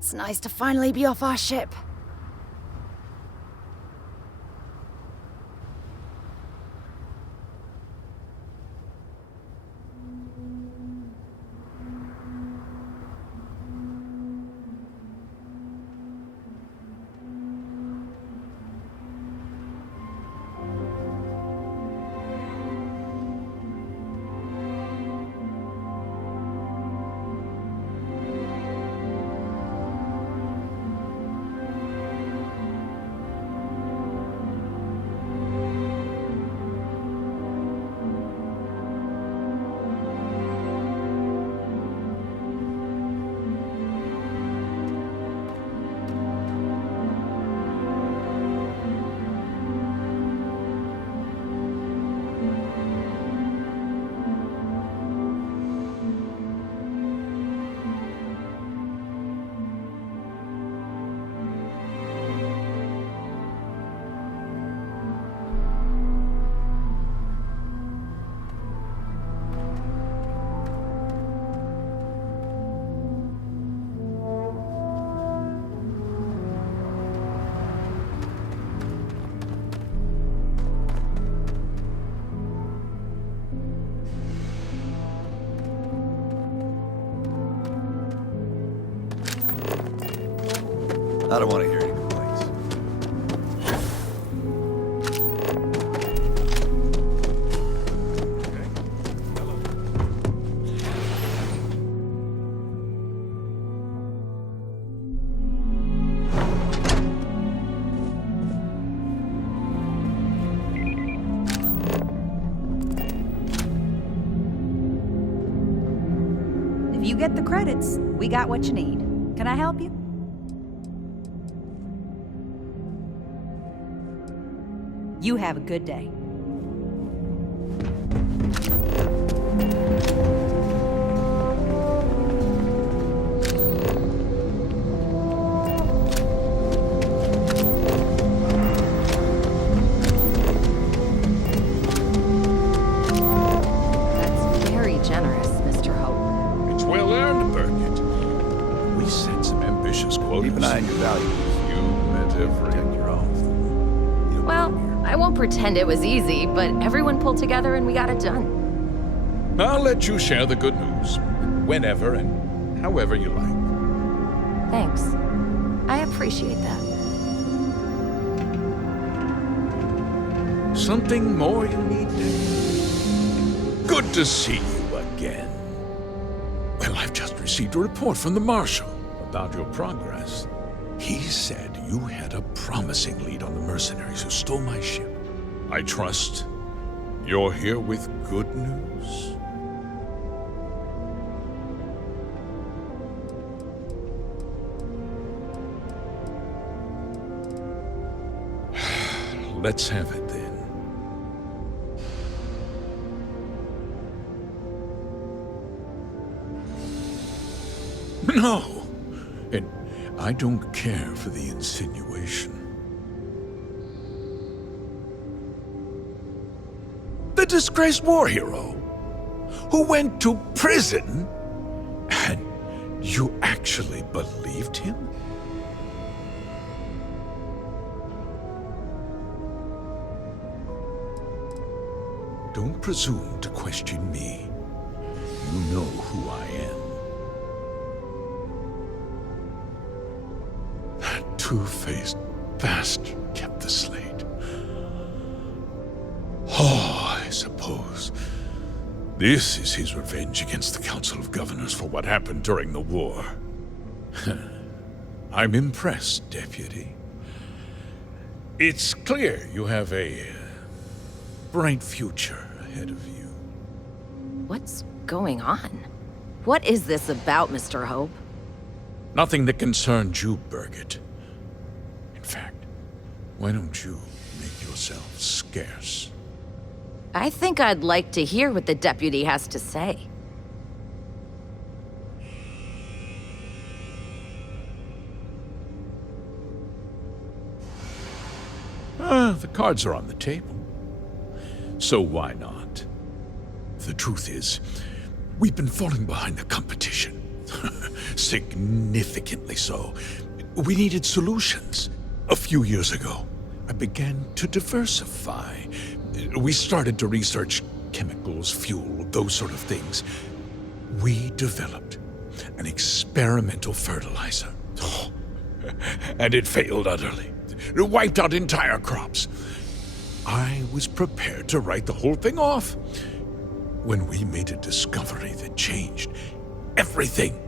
It's nice to finally be off our ship. I don't want to hear any complaints. If you get the credits, we got what you need. Can I help you? You have a good day. That's very generous, Mr. Hope. It's well earned, Burkett. We set some ambitious quotas. Keep an eye on your values. You met every... Protect your own. You don't Well, belong here. I won't pretend it was easy, but everyone pulled together and we got it done. I'll let you share the good news. Whenever and however you like. Thanks. I appreciate that. Something more you need, Dave? Good to see you again. Well, I've just received a report from the Marshal about your progress. He said you had a promising lead on the mercenaries who stole my ship. I trust you're here with good news. Let's have it then. No! And I don't care for the insinuation. The disgraced war hero who went to prison, and you actually believed him? Don't presume to question me. You know who I am. That two-faced bastard kept the slate. Oh, I suppose this is his revenge against the Council of Governors for what happened during the war. I'm impressed, Deputy. It's clear you have a bright future ahead of you. What's going on? What is this about, Mr. Hope? Nothing that concerns you, Burkett. In fact, why don't you make yourself scarce? I think I'd like to hear what the deputy has to say. The cards are on the table. So why not? The truth is, we've been falling behind the competition. Significantly so. We needed solutions. A few years ago, I began to diversify. We started to research chemicals, fuel, those sort of things. We developed an experimental fertilizer. And it failed utterly. It wiped out entire crops. I was prepared to write the whole thing off when we made a discovery that changed everything.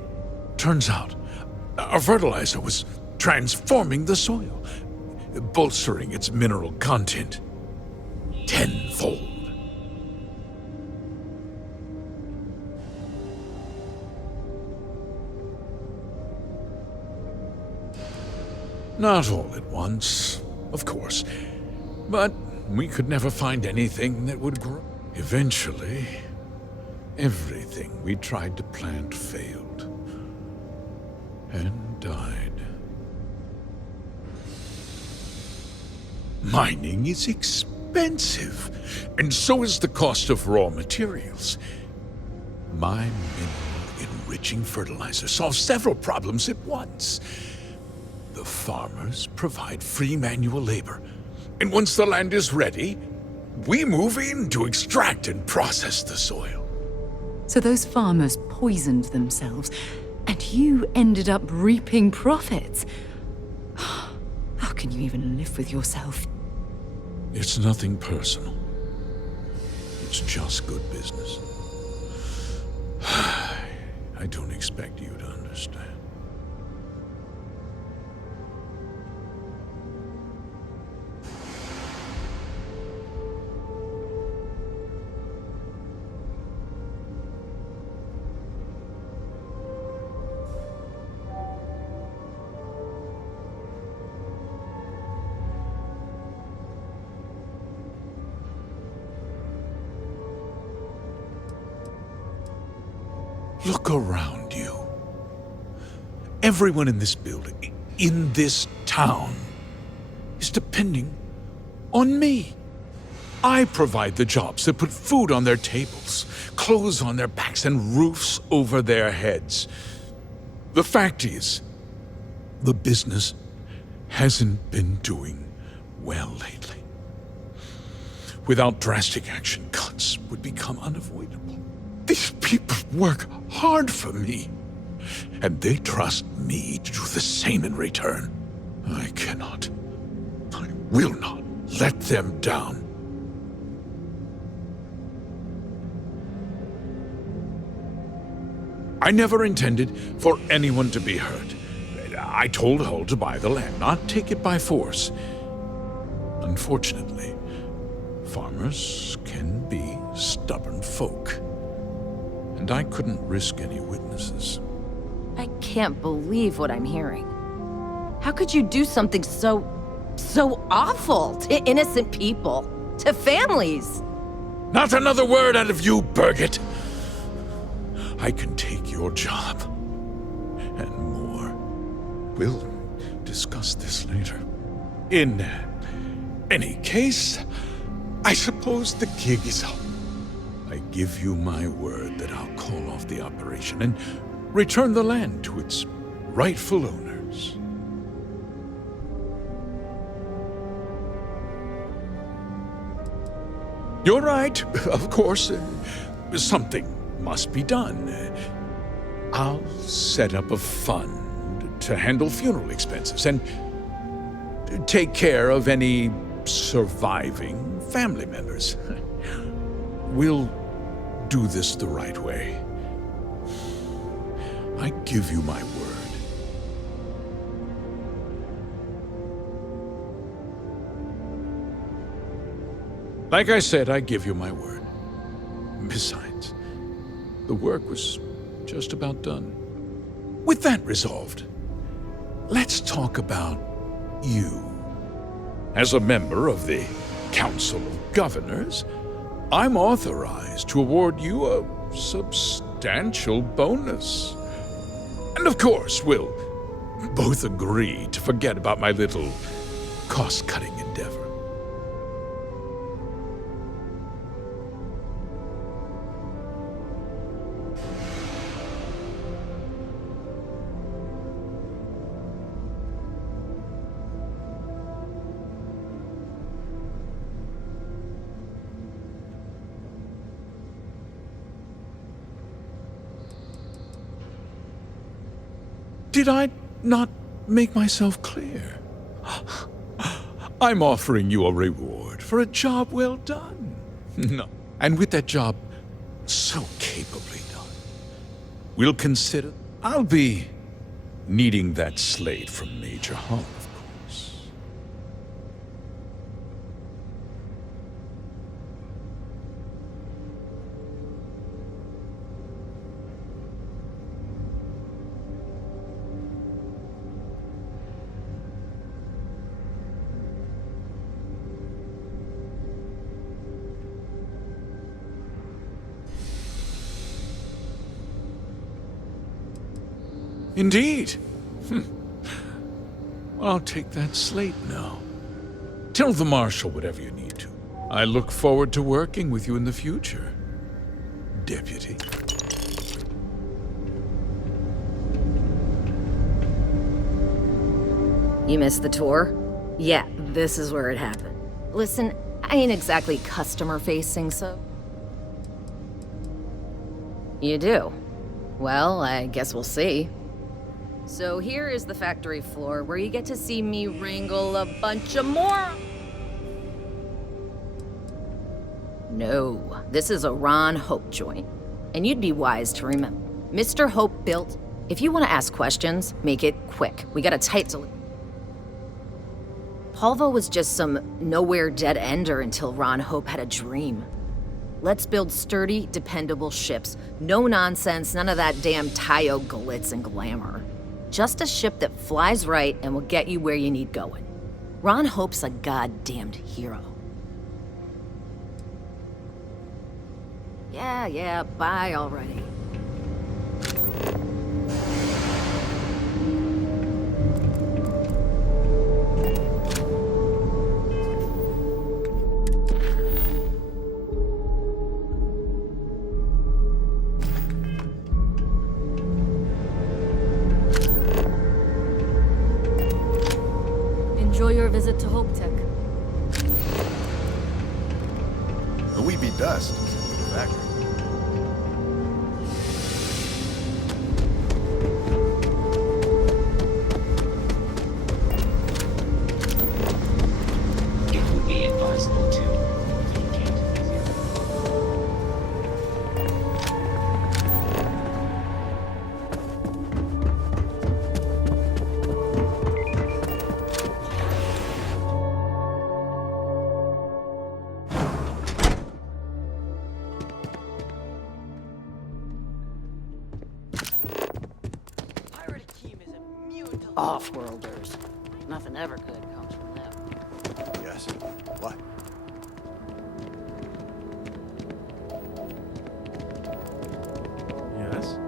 Turns out, our fertilizer was transforming the soil, bolstering its mineral content tenfold. Not all at once, of course, but we could never find anything that would grow. Eventually, everything we tried to plant failed and died. Mining is expensive, and so is the cost of raw materials. My mineral-enriching fertilizer solves several problems at once. The farmers provide free manual labor, and once the land is ready, we move in to extract and process the soil. So those farmers poisoned themselves, and you ended up reaping profits. How can you even live with yourself? It's nothing personal. It's just good business. I don't expect you to understand. Look around you. Everyone in this building, in this town, is depending on me. I provide the jobs that put food on their tables, clothes on their backs, and roofs over their heads. The fact is, the business hasn't been doing well lately. Without drastic action, cuts would become unavoidable. These people work hard for me, and they trust me to do the same in return. I cannot, I will not let them down. I never intended for anyone to be hurt. I told Hull to buy the land, not take it by force. Unfortunately, farmers can be stubborn folk, and I couldn't risk any witnesses. I can't believe what I'm hearing. How could you do something so awful to innocent people, to families? Not another word out of you, Birgit! I can take your job, and more. We'll discuss this later. In any case, I suppose the gig is up. I give you my word that I'll call off the operation and return the land to its rightful owners. You're right, of course. Something must be done. I'll set up a fund to handle funeral expenses and take care of any surviving family members. We'll do this the right way. I give you my word. Like I said, I give you my word. Besides, the work was just about done. With that resolved, let's talk about you. As a member of the Council of Governors, I'm authorized to award you a substantial bonus. And of course, we'll both agree to forget about my little cost-cutting endeavor. did I not make myself clear? I'm offering you a reward for a job well done. No. And with that job so capably done, we'll consider... I'll be needing that slate from Major Hull, of course. Indeed. Well, I'll take that slate now. Tell the Marshal whatever you need to. I look forward to working with you in the future, Deputy. You missed the tour? Yeah, this is where it happened. Listen, I ain't exactly customer-facing, so... You do? Well, I guess we'll see. So here is the factory floor, where you get to see me wrangle a bunch of more... No, this is a Ron Hope joint. And you'd be wise to remember. Mr. Hope built... If you want to ask questions, make it quick. We got a tight delivery. Polvo was just some nowhere dead-ender until Ron Hope had a dream. Let's build sturdy, dependable ships. No nonsense, none of that damn Tayo glitz and glamour. Just a ship that flies right and will get you where you need going. Ron Hope's a goddamned hero. Yeah, bye already. Enjoy your visit to Hope Tech. But we'd be dust. Factory. It would be advisable to vacate the area. Off-worlders. Nothing ever good comes from them. Yes. What? Yes?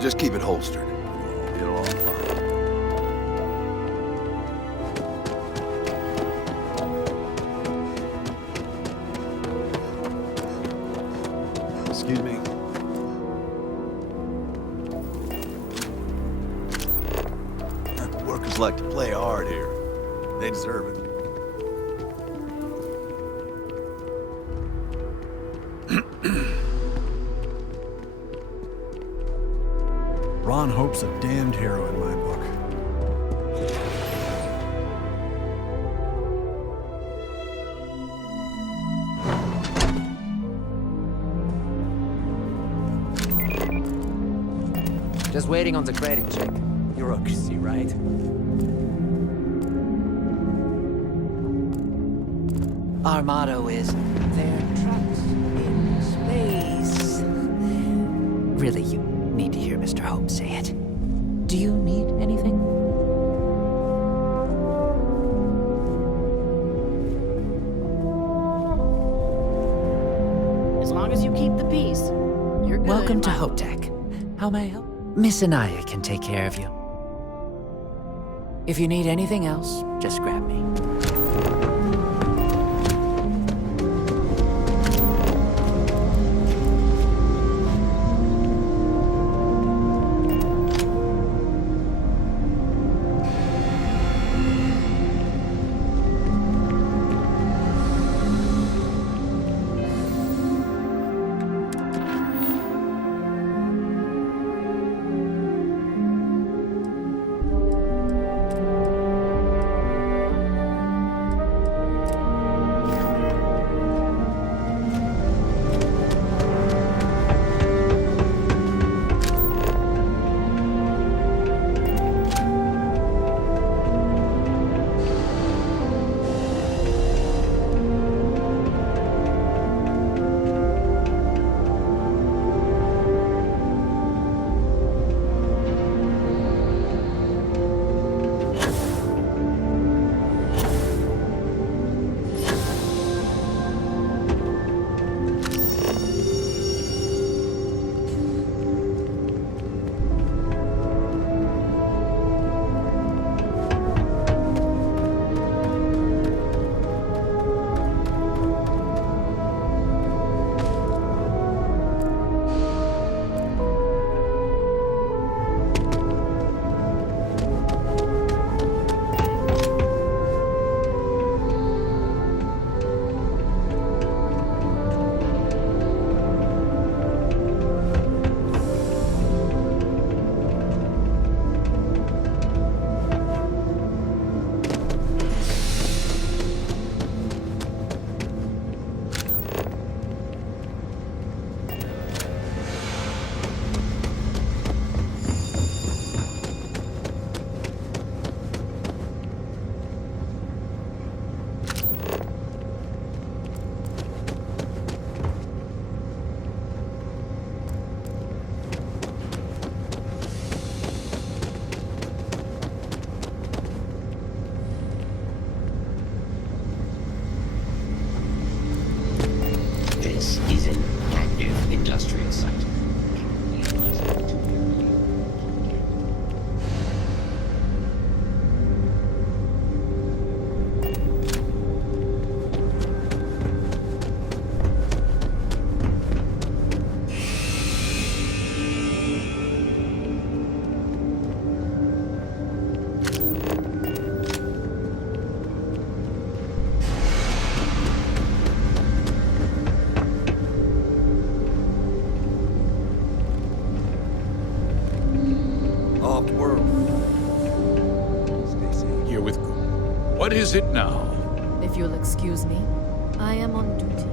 Just keep it holstered. It'll all be fine. Excuse me. like to play hard here. They deserve it. Ron Hope's a damned hero in my book. Just waiting on the credit check. Bureaucracy, right? Our motto is, they're trapped in space. Really, you need to hear Mr. Hope say it. Do you need anything? As long as you keep the peace, you're good. Welcome to Hope Tech. How may I help? Miss Anaya can take care of you. If you need anything else, just grab me. This is an active industrial site. What is it now? If you'll excuse me, I am on duty.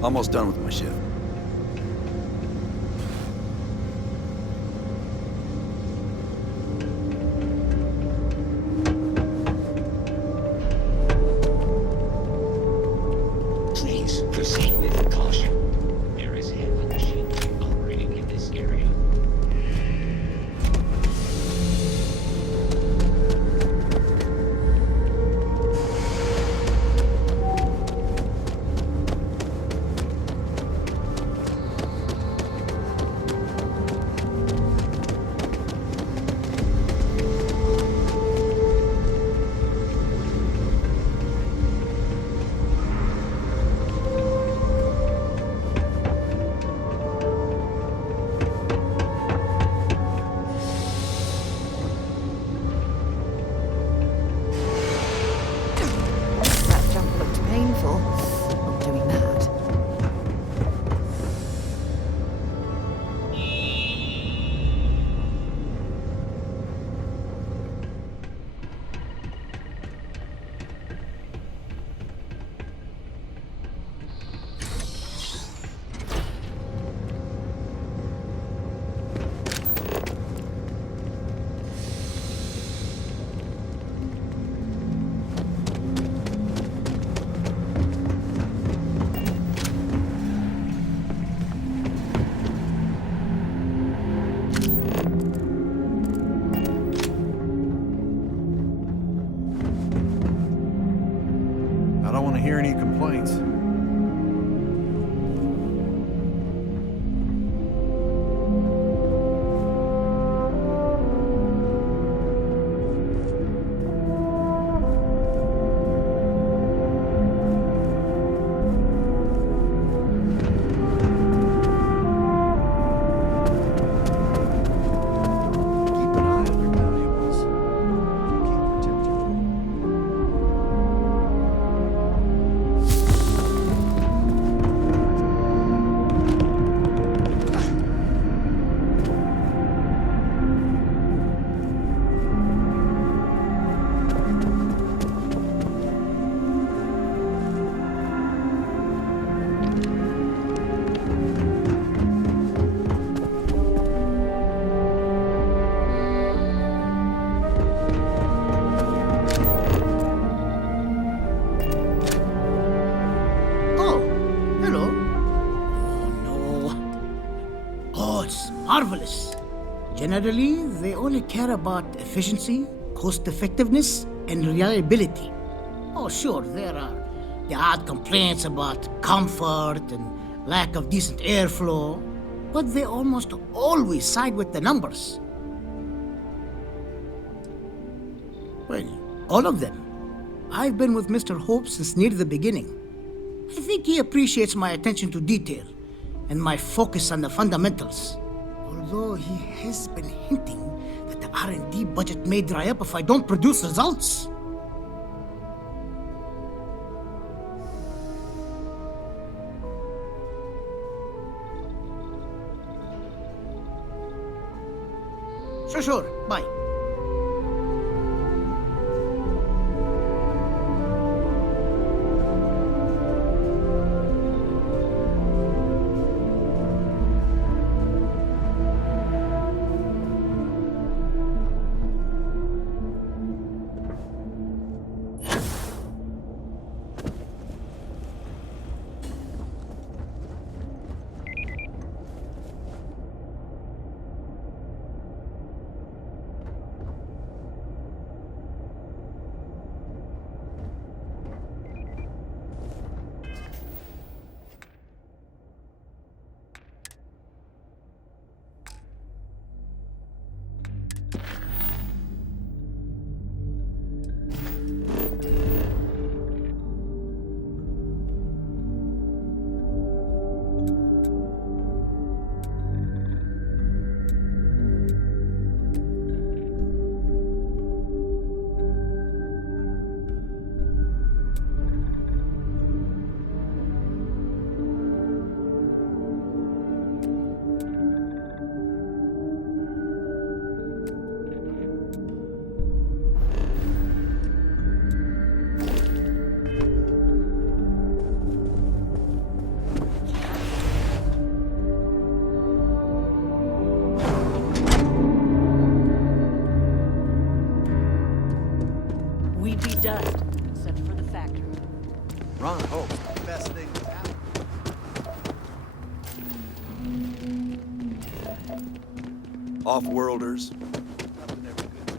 Almost done with my shift. Robots, marvelous. Generally, they only care about efficiency, cost-effectiveness, and reliability. Oh, sure, there are the odd complaints about comfort and lack of decent airflow, but they almost always side with the numbers. Well, all of them. I've been with Mr. Hope since near the beginning. I think he appreciates my attention to detail and my focus on the fundamentals. Although he has been hinting that the R&D budget may dry up if I don't produce results. Sure, bye. We'd be dust, except for the factory. Ron Hope's the best thing that's happened. Off-worlders. Nothing ever good.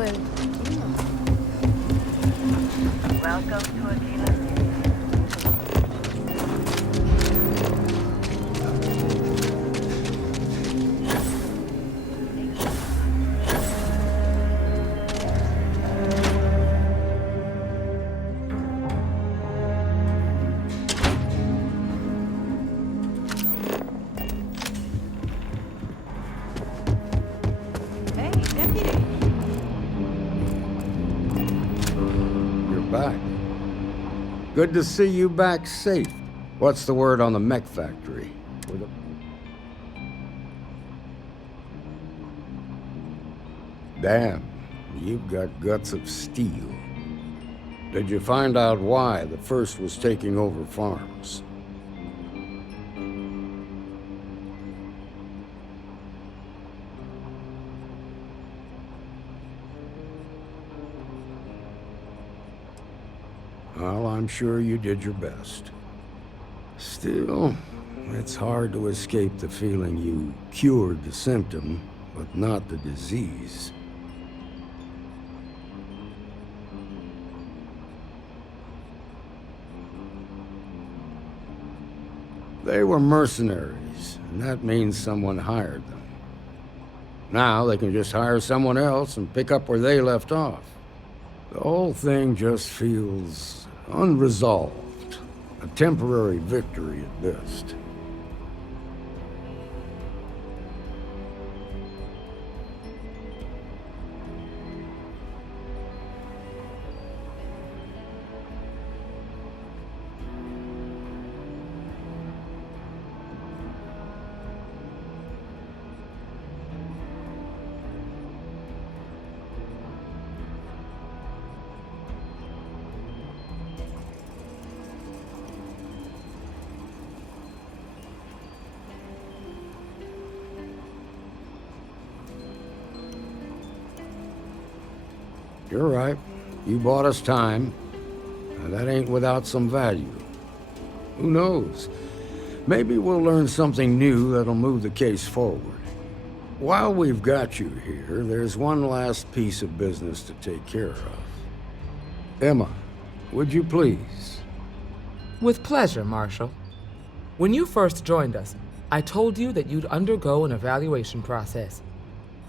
Well, welcome to Aquila. Hey, deputy. You're back. Good to see you back safe. What's the word on the mech factory? Damn, you've got guts of steel. Did you find out why the first was taking over farms? Well, I'm sure you did your best. Still, it's hard to escape the feeling you cured the symptom, but not the disease. They were mercenaries, and that means someone hired them. Now they can just hire someone else and pick up where they left off. The whole thing just feels unresolved. A temporary victory at best. You're right. You bought us time. Now, that ain't without some value. Who knows? Maybe we'll learn something new that'll move the case forward. While we've got you here, there's one last piece of business to take care of. Emma, would you please? With pleasure, Marshal. When you first joined us, I told you that you'd undergo an evaluation process.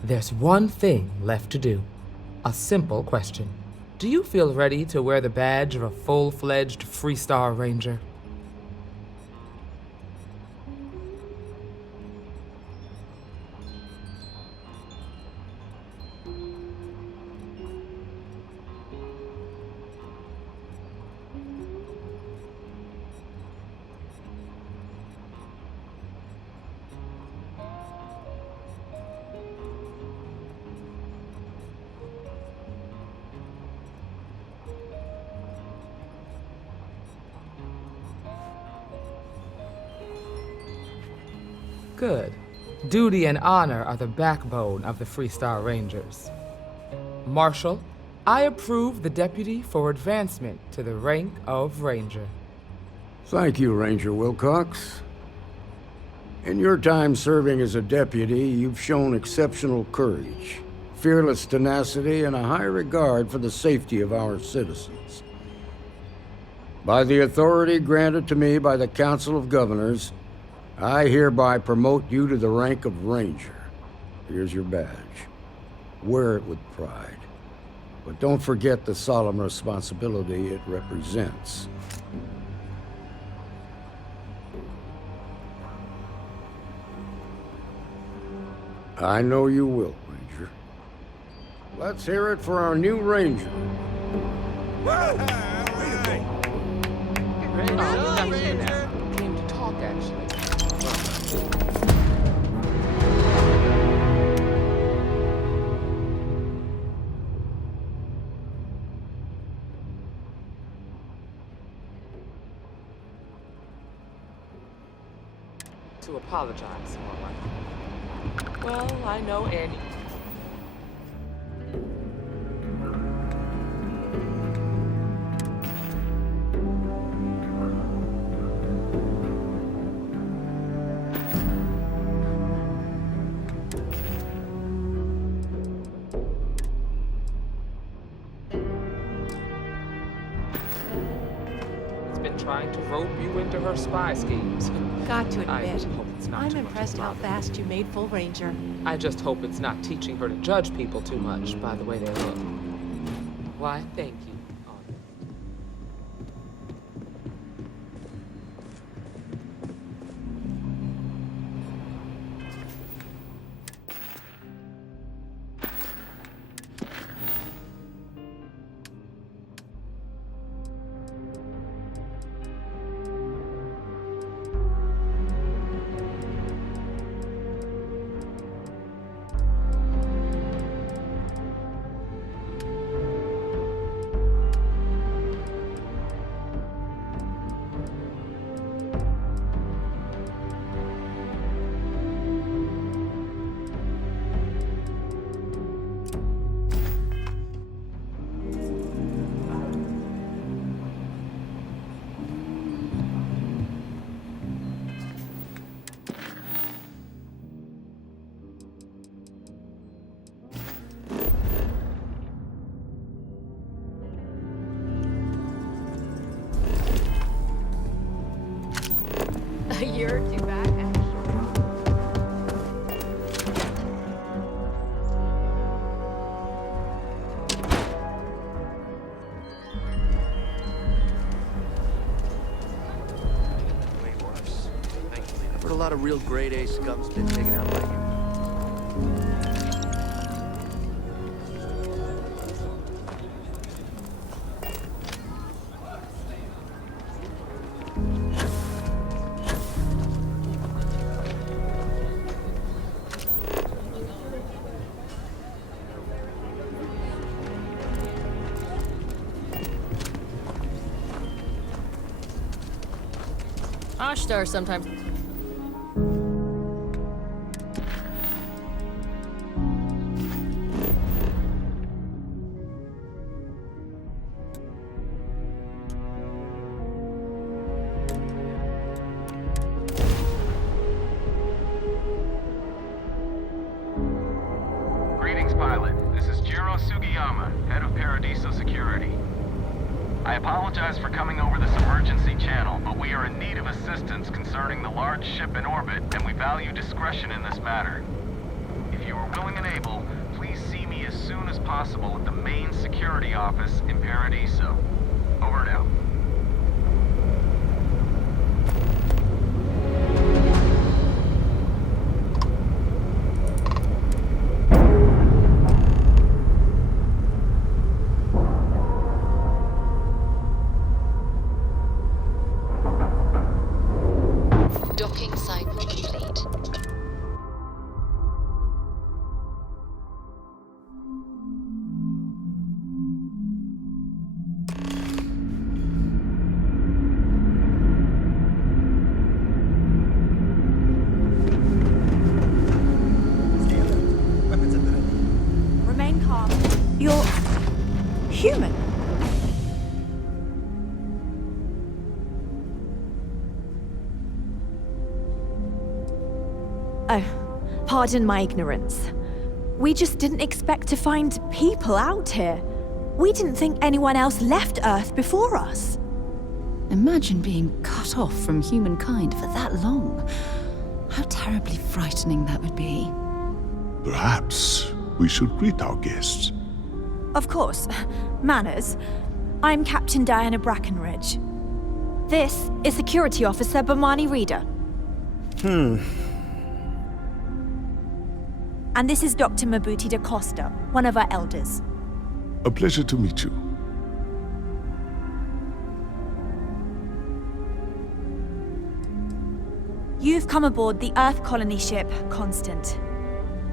There's one thing left to do. A simple question. Do you feel ready to wear the badge of a full-fledged Freestar Ranger? Good. Duty and honor are the backbone of the Freestar Rangers. Marshal, I approve the deputy for advancement to the rank of Ranger. Thank you, Ranger Wilcox. In your time serving as a deputy, you've shown exceptional courage, fearless tenacity, and a high regard for the safety of our citizens. By the authority granted to me by the Council of Governors, I hereby promote you to the rank of Ranger. Here's your badge. Wear it with pride. But don't forget the solemn responsibility it represents. I know you will, Ranger. Let's hear it for our new Ranger. Came to talk, actually. To apologize, more like. Well, I know Annie. trying to rope you into her spy schemes. Got to I admit, hope it's not I'm too much impressed of a how problem. fast you made full ranger. I just hope it's not teaching her to judge people too much by the way they look. Why, thank you. A year or two back, Way worse. Thankfully, I've heard a lot of real grade A scum's been taken out by you. Ashtar sometimes. Greetings, pilot. This is Jiro Sugiyama, head of Paradiso Security. I apologize for coming over this emergency channel, but we are in need of assistance concerning the large ship in orbit, and we value discretion in this matter. If you are willing and able, please see me as soon as possible at the main security office in Paradiso. Over and out. Docking cycle complete. Remain calm. You're human. Oh, pardon my ignorance. We just didn't expect to find people out here. We didn't think anyone else left Earth before us. Imagine being cut off from humankind for that long. How terribly frightening that would be. Perhaps we should greet our guests. Of course. Manners. I'm Captain Diana Brackenridge. This is Security Officer Bomani Reader. And this is Dr. Mabuti da Costa, one of our elders. A pleasure to meet you. You've come aboard the Earth colony ship Constant.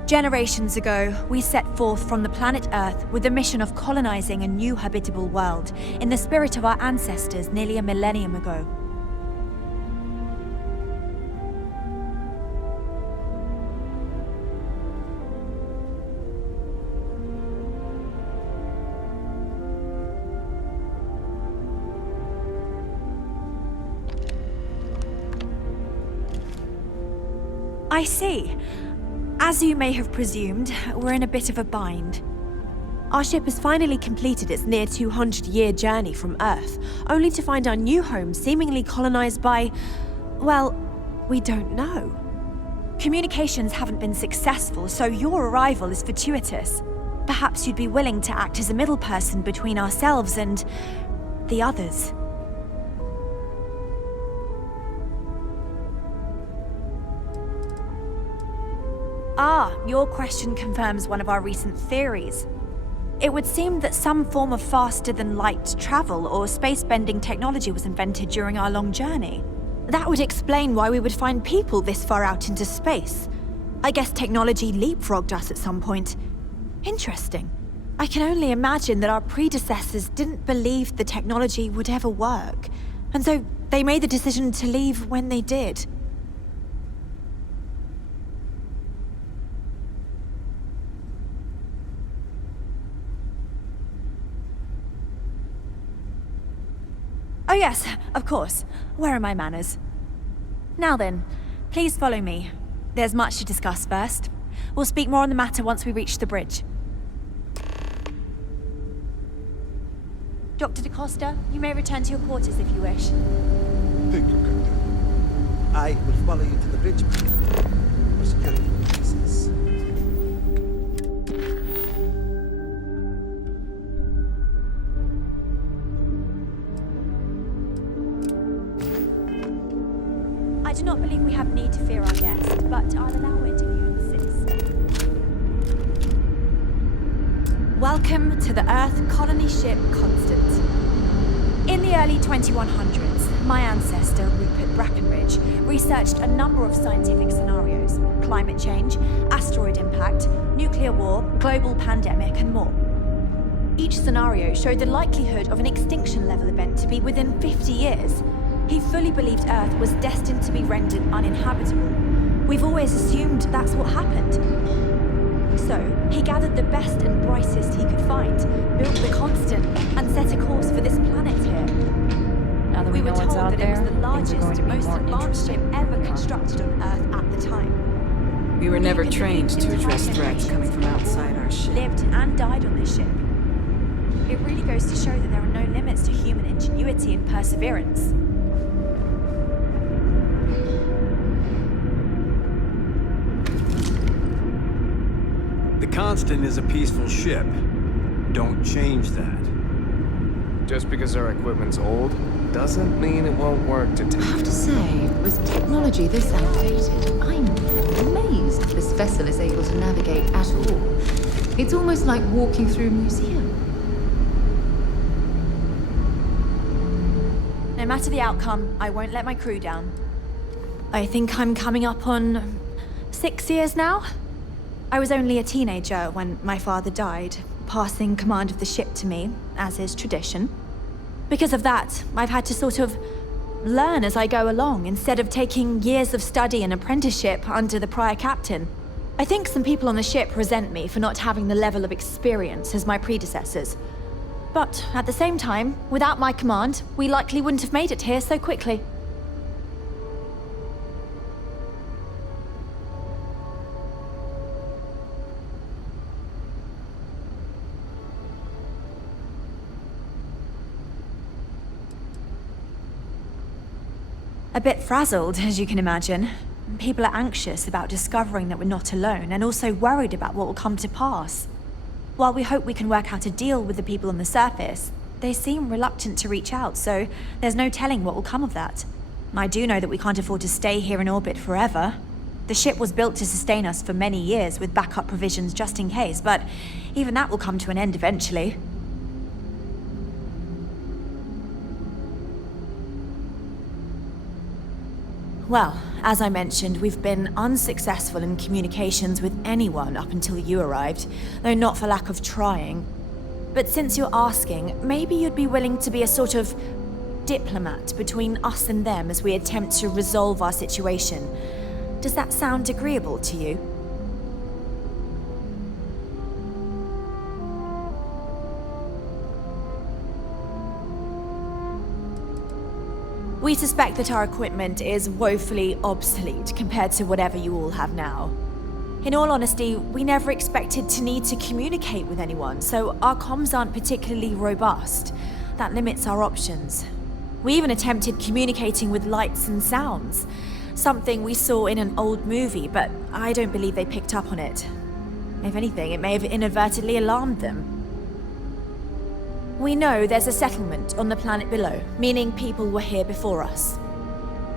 Generations ago, we set forth from the planet Earth with the mission of colonizing a new habitable world in the spirit of our ancestors nearly a millennium ago. I see. As you may have presumed, we're in a bit of a bind. Our ship has finally completed its near 200-year journey from Earth, only to find our new home seemingly colonized by, well, we don't know. Communications haven't been successful, so your arrival is fortuitous. Perhaps you'd be willing to act as a middle person between ourselves and the others. Ah, your question confirms one of our recent theories. It would seem that some form of faster-than-light travel or space-bending technology was invented during our long journey. That would explain why we would find people this far out into space. I guess technology leapfrogged us at some point. Interesting. I can only imagine that our predecessors didn't believe the technology would ever work, and so they made the decision to leave when they did. Oh yes, of course. Where are my manners? Now then, please follow me. There's much to discuss first. We'll speak more on the matter once we reach the bridge. Dr. DaCosta, you may return to your quarters if you wish. Thank you, Captain. I will follow you to the bridge for security reasons. I do not believe we have need to fear our guest, but I'll allow it if you insist. Welcome to the Earth colony ship Constant. In the early 2100s, my ancestor, Rupert Brackenridge, researched a number of scientific scenarios: climate change, asteroid impact, nuclear war, global pandemic, and more. Each scenario showed the likelihood of an extinction-level event to be within 50 years. He fully believed Earth was destined to be rendered uninhabitable. We've always assumed that's what happened. So, he gathered the best and brightest he could find, built the Constant, and set a course for this planet here. Now that We were know what's told out that it was there, the largest, things are going to be most more advanced ship interesting. ever constructed on Earth at the time. We were never People trained to entire address threats coming from generations outside our ship. lived and died on this ship. It really goes to show that there are no limits to human ingenuity and perseverance. The Constant is a peaceful ship. Don't change that. Just because our equipment's old, doesn't mean it won't work to I have to say, with technology this outdated, I'm amazed this vessel is able to navigate at all. It's almost like walking through a museum. No matter the outcome, I won't let my crew down. I think I'm coming up on 6 years now. I was only a teenager when my father died, passing command of the ship to me, as is tradition. Because of that, I've had to sort of learn as I go along, instead of taking years of study and apprenticeship under the prior captain. I think some people on the ship resent me for not having the level of experience as my predecessors. But at the same time, without my command, we likely wouldn't have made it here so quickly. A bit frazzled, as you can imagine. People are anxious about discovering that we're not alone, and also worried about what will come to pass. While we hope we can work out a deal with the people on the surface, they seem reluctant to reach out, so there's no telling what will come of that. I do know that we can't afford to stay here in orbit forever. The ship was built to sustain us for many years with backup provisions just in case, but even that will come to an end eventually. Well, as I mentioned, we've been unsuccessful in communications with anyone up until you arrived, though not for lack of trying. But since you're asking, maybe you'd be willing to be a sort of diplomat between us and them as we attempt to resolve our situation. Does that sound agreeable to you? We suspect that our equipment is woefully obsolete compared to whatever you all have now. In all honesty, we never expected to need to communicate with anyone, so our comms aren't particularly robust. That limits our options. We even attempted communicating with lights and sounds, something we saw in an old movie, but I don't believe they picked up on it. If anything, it may have inadvertently alarmed them. We know there's a settlement on the planet below, meaning people were here before us.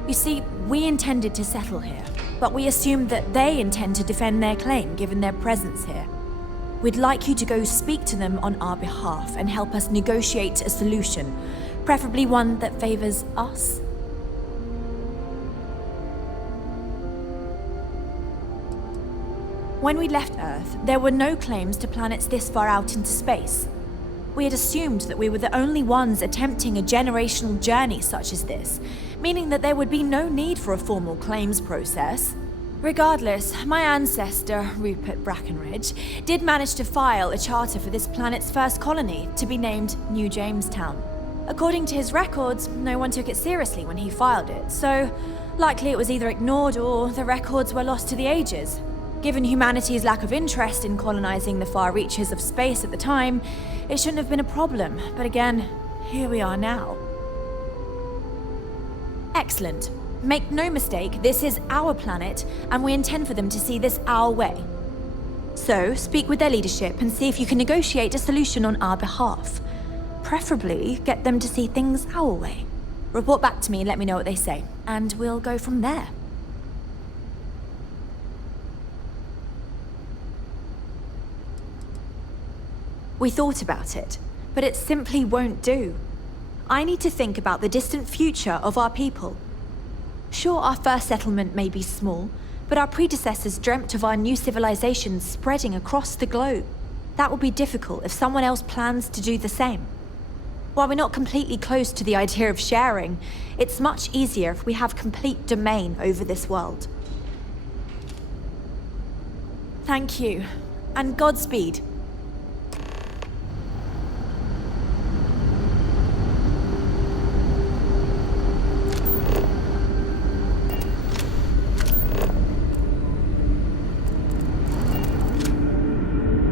You see, we intended to settle here, but we assumed that they intend to defend their claim given their presence here. We'd like you to go speak to them on our behalf and help us negotiate a solution, preferably one that favors us. When we left Earth, there were no claims to planets this far out into space. We had assumed that we were the only ones attempting a generational journey such as this, meaning that there would be no need for a formal claims process. Regardless, my ancestor, Rupert Brackenridge, did manage to file a charter for this planet's first colony, to be named New Jamestown. According to his records, no one took it seriously when he filed it, so likely it was either ignored or the records were lost to the ages. Given humanity's lack of interest in colonizing the far reaches of space at the time, it shouldn't have been a problem, but again, here we are now. Excellent. Make no mistake, this is our planet, and we intend for them to see this our way. So, speak with their leadership and see if you can negotiate a solution on our behalf. Preferably, get them to see things our way. Report back to me and let me know what they say, and we'll go from there. We thought about it, but it simply won't do. I need to think about the distant future of our people. Sure, our first settlement may be small, but our predecessors dreamt of our new civilization spreading across the globe. That will be difficult if someone else plans to do the same. While we're not completely close to the idea of sharing, it's much easier if we have complete domain over this world. Thank you, and Godspeed.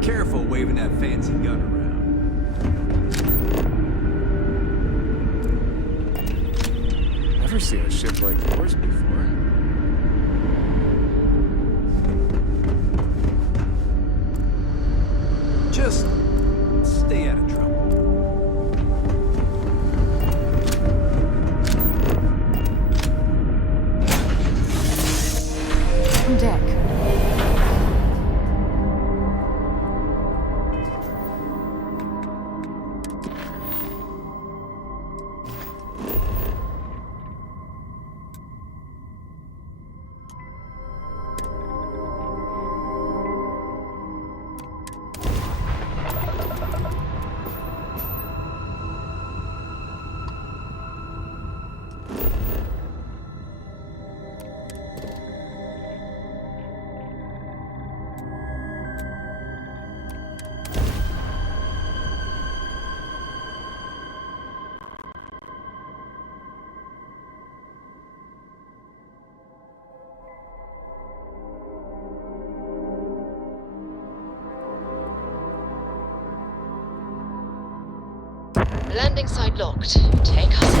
Careful waving that fancy gun around. Never seen a ship like yours before. Just stay out of trouble. On deck. Landing site locked. Take us in.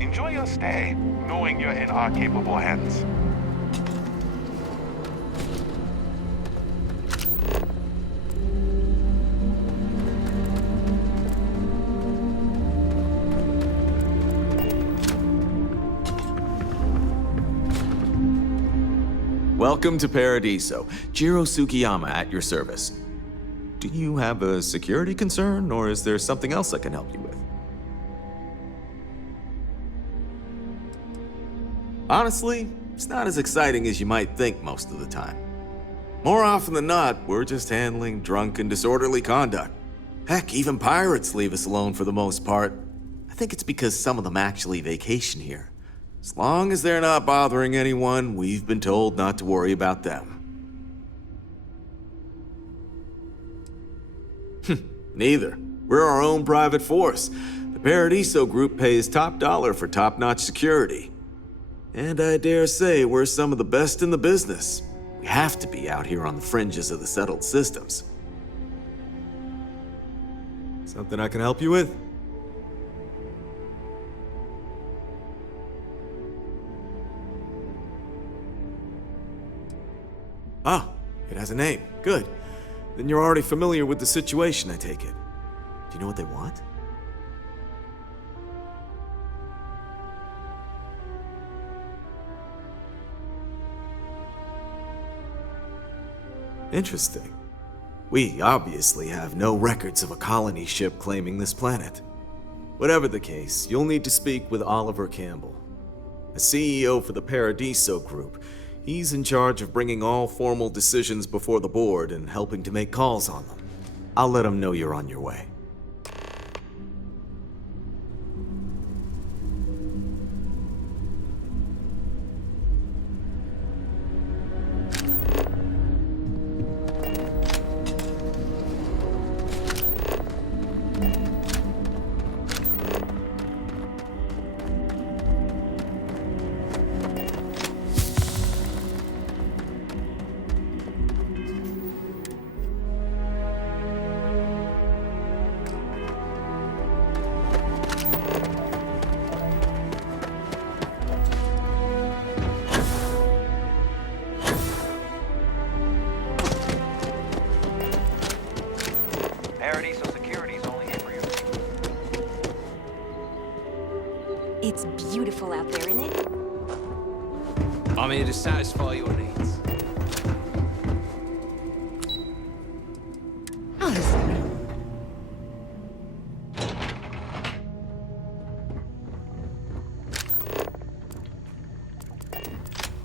Enjoy your stay, knowing you're in our capable hands. Welcome to Paradiso. Jiro Sugiyama at your service. Do you have a security concern, or is there something else I can help you with? Honestly, it's not as exciting as you might think most of the time. More often than not, we're just handling drunk and disorderly conduct. Heck, even pirates leave us alone for the most part. I think it's because some of them actually vacation here. As long as they're not bothering anyone, we've been told not to worry about them. Neither. We're our own private force. The Paradiso group pays top dollar for top-notch security. And I dare say we're some of the best in the business. We have to be out here on the fringes of the settled systems. Something I can help you with? Oh, it has a name. Good. Then you're already familiar with the situation, I take it. Do you know what they want? Interesting. We obviously have no records of a colony ship claiming this planet. Whatever the case, you'll need to speak with Oliver Campbell, the CEO for the Paradiso Group. He's in charge of bringing all formal decisions before the board and helping to make calls on them. I'll let him know you're on your way. It's beautiful out there, isn't it? I'm here to satisfy your needs.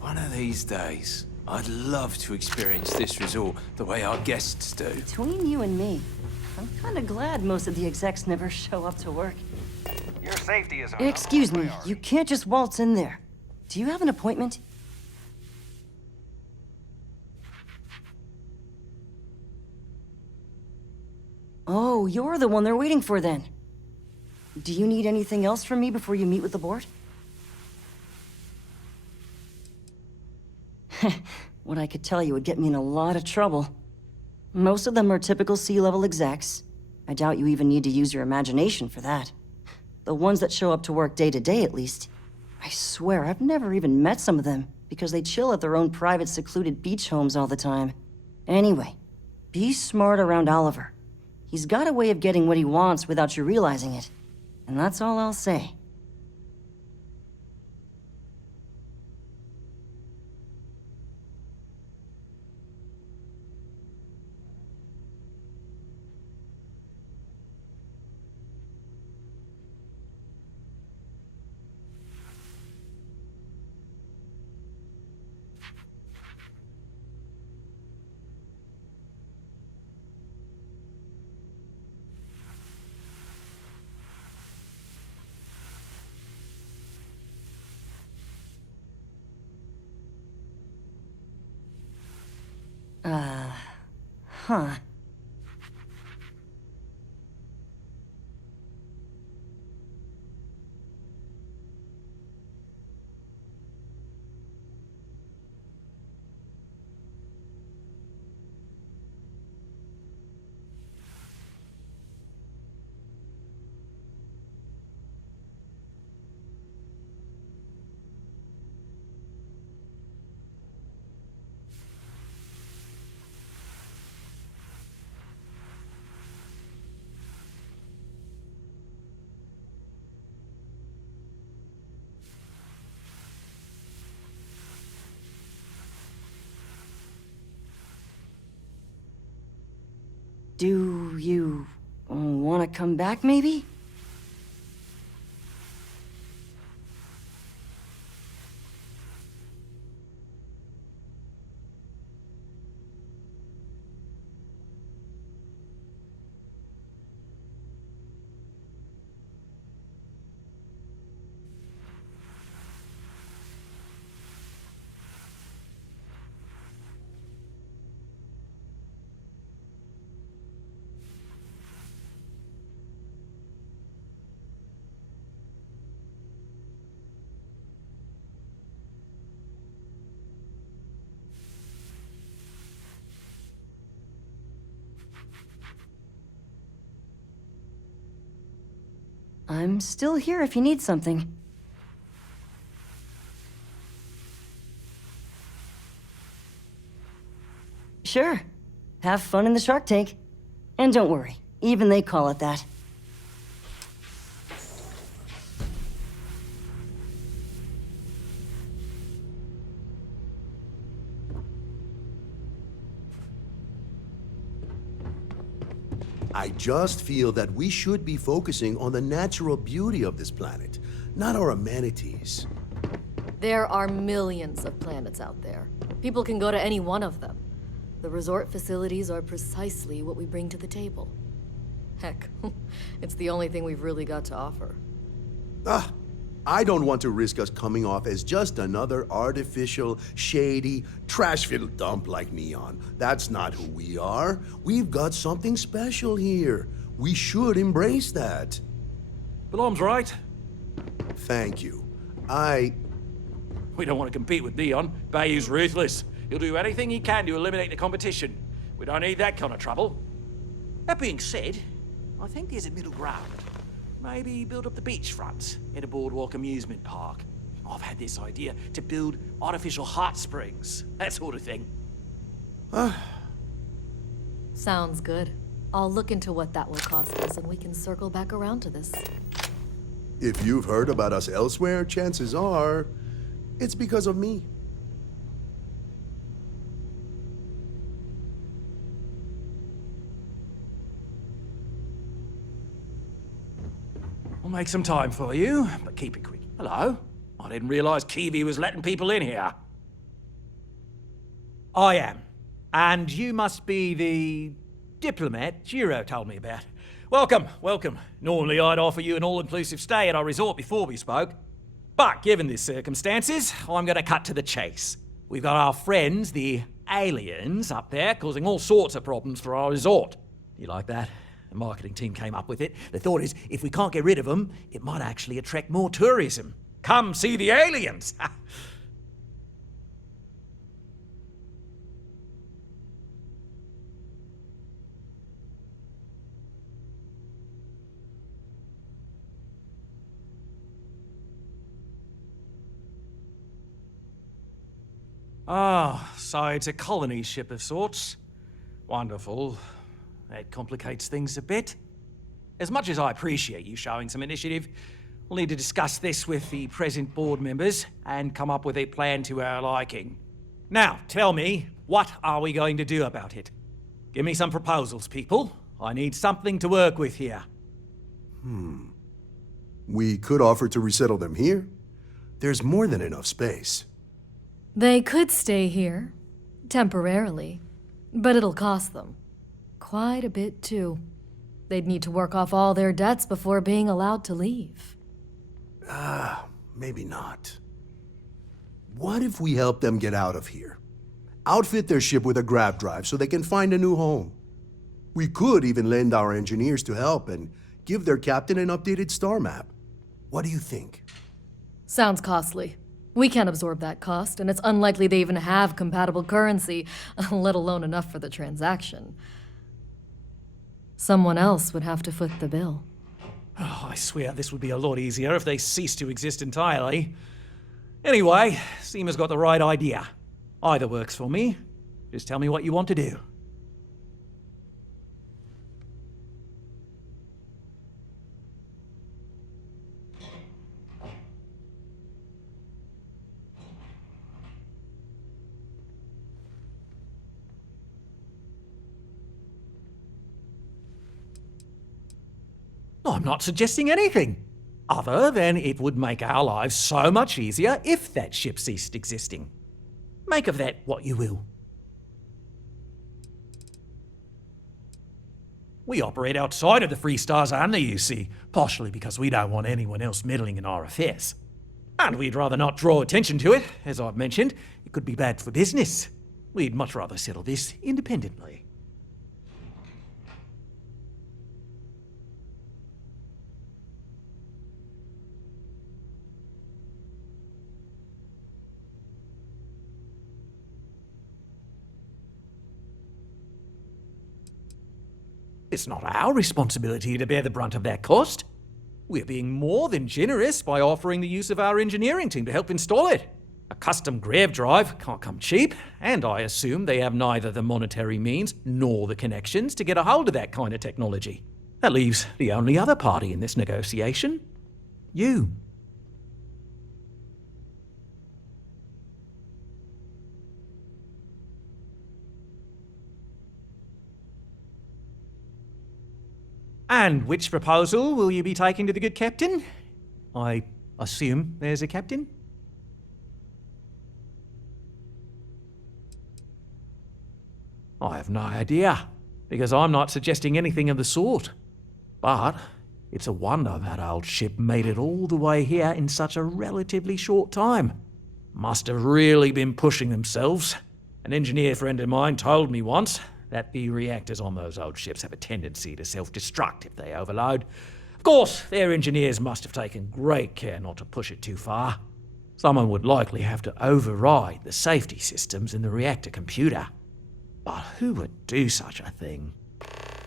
One of these days, I'd love to experience this resort the way our guests do. Between you and me, I'm kind of glad most of the execs never show up to work. Your safety is our Excuse me, you can't just waltz in there. Do you have an appointment? Oh, you're the one they're waiting for then. Do you need anything else from me before you meet with the board? What I could tell you would get me in a lot of trouble. Most of them are typical sea-level execs. I doubt you even need to use your imagination for that. The ones that show up to work day to day, at least. I swear, I've never even met some of them, because they chill at their own private, secluded beach homes all the time. Anyway, be smart around Oliver. He's got a way of getting what he wants without you realizing it. And that's all I'll say. Huh. Do you want to come back, maybe? I'm still here if you need something. Sure. Have fun in the shark tank. And don't worry, even they call it that. I just feel that we should be focusing on the natural beauty of this planet, not our amenities. There are millions of planets out there. People can go to any one of them. The resort facilities are precisely what we bring to the table. Heck, it's the only thing we've really got to offer. I don't want to risk us coming off as just another artificial, shady, trash-filled dump like Neon. That's not who we are. We've got something special here. We should embrace that. Belom's right. Thank you. We don't want to compete with Neon. Bayou's ruthless. He'll do anything he can to eliminate the competition. We don't need that kind of trouble. That being said, I think there's a middle ground. Maybe build up the beachfront in a boardwalk amusement park. I've had this idea to build artificial hot springs, that sort of thing. Sounds good. I'll look into what that will cost us and we can circle back around to this. If you've heard about us elsewhere, chances are it's because of me. We'll make some time for you, but keep it quick. Hello? I didn't realize Kiwi was letting people in here. I am. And you must be the diplomat Giro told me about. Welcome, welcome. Normally I'd offer you an all-inclusive stay at our resort before we spoke. But given the circumstances, I'm gonna cut to the chase. We've got our friends, the aliens, up there causing all sorts of problems for our resort. You like that? The marketing team came up with it. The thought is, if we can't get rid of them, it might actually attract more tourism. Come see the aliens! So it's a colony ship of sorts. Wonderful. That complicates things a bit. As much as I appreciate you showing some initiative, we'll need to discuss this with the present board members and come up with a plan to our liking. Now, tell me, what are we going to do about it? Give me some proposals, people. I need something to work with here. We could offer to resettle them here. There's more than enough space. They could stay here, temporarily, but it'll cost them. Quite a bit, too. They'd need to work off all their debts before being allowed to leave. Maybe not. What if we help them get out of here? Outfit their ship with a grab drive so they can find a new home. We could even lend our engineers to help and give their captain an updated star map. What do you think? Sounds costly. We can't absorb that cost, and it's unlikely they even have compatible currency, let alone enough for the transaction. Someone else would have to foot the bill. Oh, I swear this would be a lot easier if they ceased to exist entirely. Anyway, Seema's got the right idea. Either works for me. Just tell me what you want to do. I'm not suggesting anything, other than it would make our lives so much easier if that ship ceased existing. Make of that what you will. We operate outside of the Free Stars only, you see, partially because we don't want anyone else meddling in our affairs. And we'd rather not draw attention to it, as I've mentioned. It could be bad for business. We'd much rather settle this independently. It's not our responsibility to bear the brunt of that cost. We're being more than generous by offering the use of our engineering team to help install it. A custom grav drive can't come cheap, and I assume they have neither the monetary means nor the connections to get a hold of that kind of technology. That leaves the only other party in this negotiation: you. And which proposal will you be taking to the good captain? I assume there's a captain? I have no idea, because I'm not suggesting anything of the sort. But it's a wonder that old ship made it all the way here in such a relatively short time. Must have really been pushing themselves. An engineer friend of mine told me once that the reactors on those old ships have a tendency to self-destruct if they overload. Of course, their engineers must have taken great care not to push it too far. Someone would likely have to override the safety systems in the reactor computer. But who would do such a thing?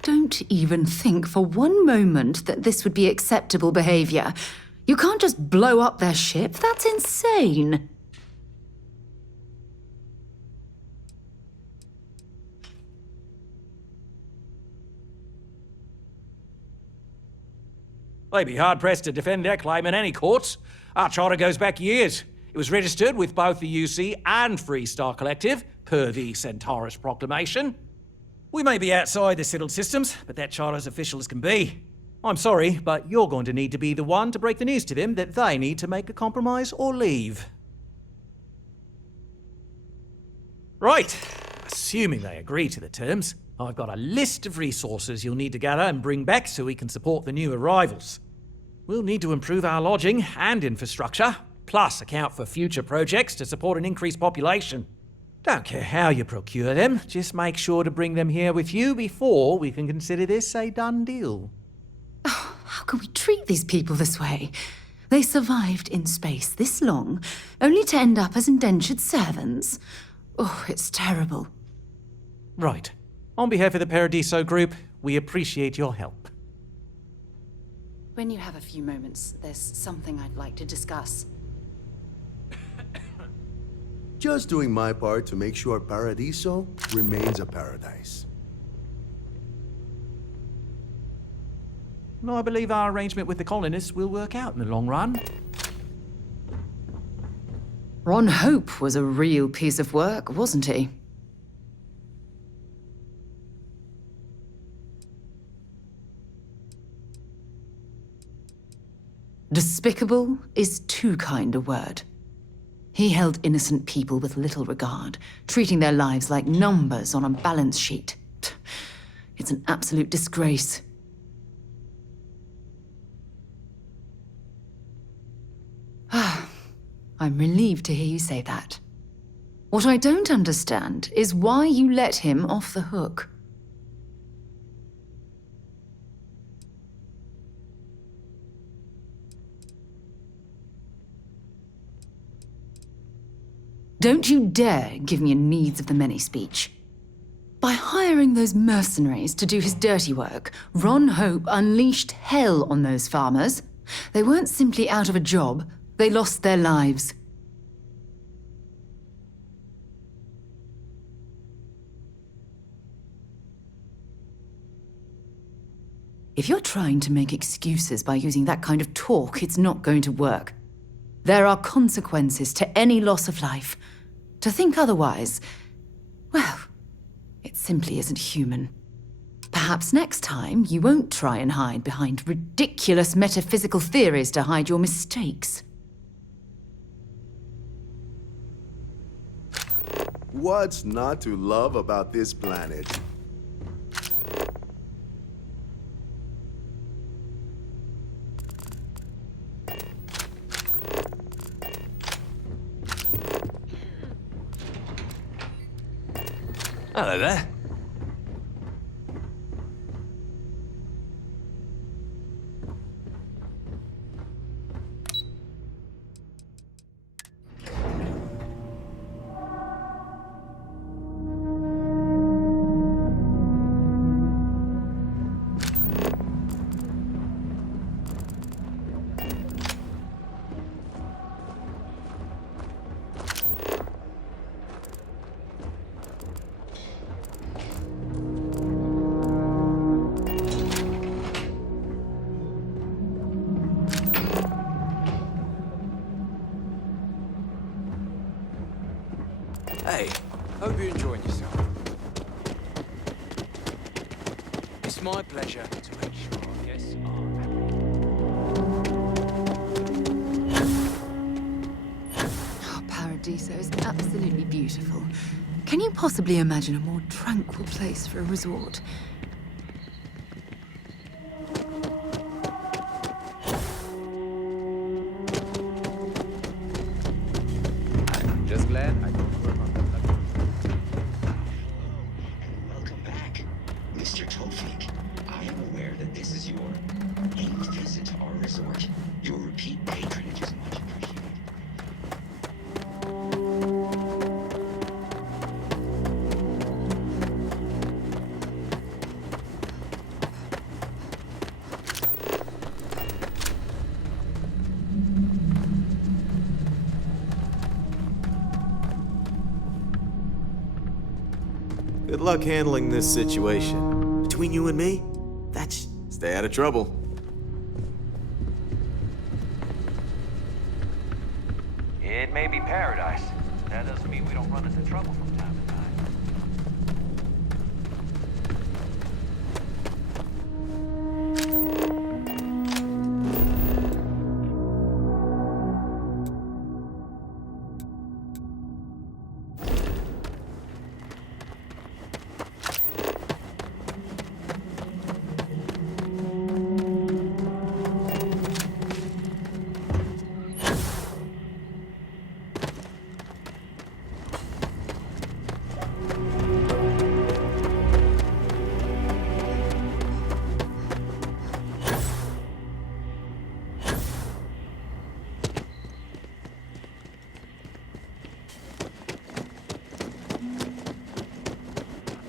Don't even think for one moment that this would be acceptable behavior. You can't just blow up their ship. That's insane. They'd be hard-pressed to defend their claim in any courts. Our charter goes back years. It was registered with both the UC and Free Star Collective, per the Centaurus Proclamation. We may be outside the settled systems, but that charter's official as can be. I'm sorry, but you're going to need to be the one to break the news to them that they need to make a compromise or leave. Right. Assuming they agree to the terms, I've got a list of resources you'll need to gather and bring back so we can support the new arrivals. We'll need to improve our lodging and infrastructure, plus account for future projects to support an increased population. Don't care how you procure them, just make sure to bring them here with you before we can consider this a done deal. Oh, how can we treat these people this way? They survived in space this long, only to end up as indentured servants. Oh, it's terrible. Right. On behalf of the Paradiso Group, we appreciate your help. When you have a few moments, there's something I'd like to discuss. Just doing my part to make sure Paradiso remains a paradise. I believe our arrangement with the colonists will work out in the long run. Ron Hope was a real piece of work, wasn't he? Despicable is too kind a word. He held innocent people with little regard, treating their lives like numbers on a balance sheet. It's an absolute disgrace. I'm relieved to hear you say that. What I don't understand is why you let him off the hook. Don't you dare give me a needs of the many speech. By hiring those mercenaries to do his dirty work, Ron Hope unleashed hell on those farmers. They weren't simply out of a job, they lost their lives. If you're trying to make excuses by using that kind of talk, it's not going to work. There are consequences to any loss of life. To think otherwise, well, it simply isn't human. Perhaps Perhaps next time you won't try and hide behind ridiculous metaphysical theories to hide your mistakes. What's not to love about this planet? Hello there. Hey, hope you're enjoying yourself. It's my pleasure to make sure our guests are Oh, Paradiso is absolutely beautiful. Can you possibly imagine a more tranquil place for a resort? Just glad I don't work on that. Welcome back, Mr. Tofik. I am aware that this is your 8th visit to our resort. Your repeat patronage is much appreciated. Good luck handling this situation. Between you and me, that's stay out of trouble. It may be paradise. That doesn't mean we don't run into trouble from time to time.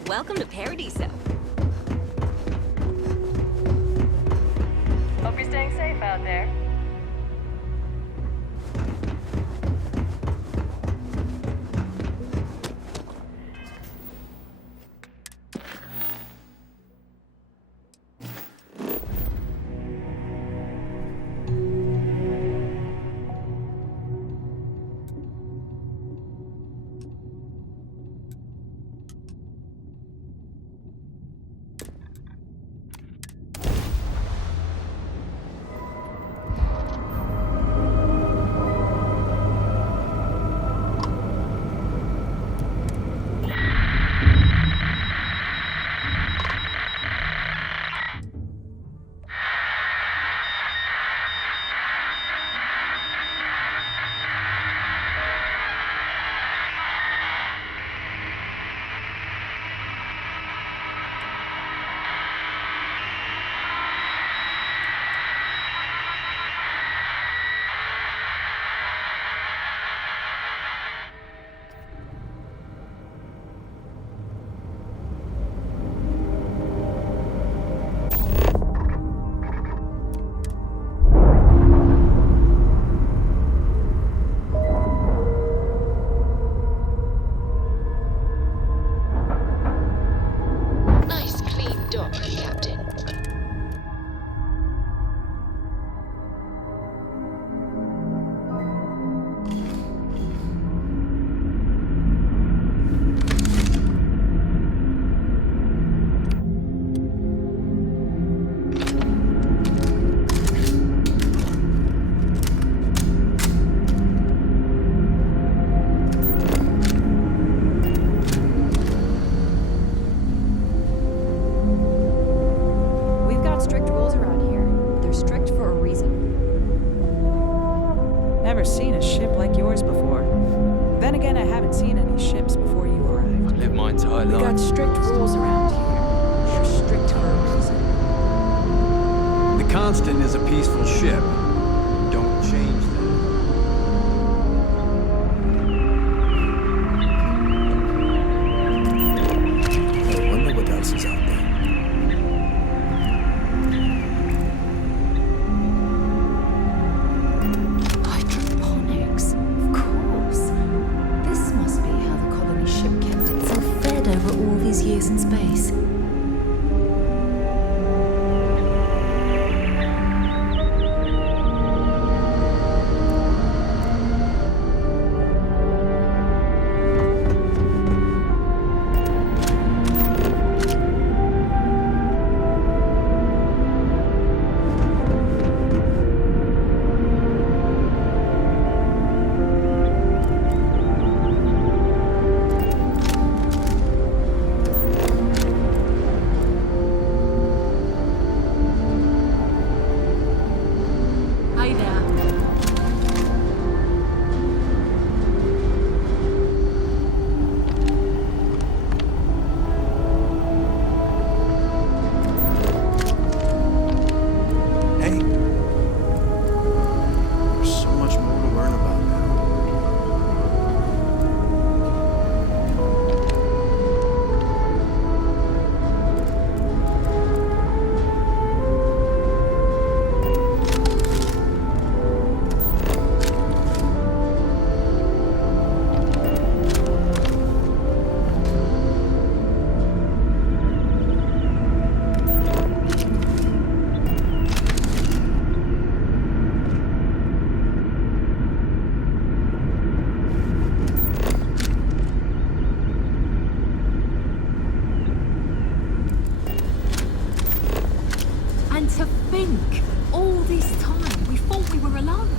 Welcome to Paradiso. Hope you're staying safe out there. Constant is a peaceful ship. Don't change that. I wonder what else is out there. Hydroponics, of course. This must be how the colony ship kept itself fed over all these years in space. And to think, all this time, we thought we were alone.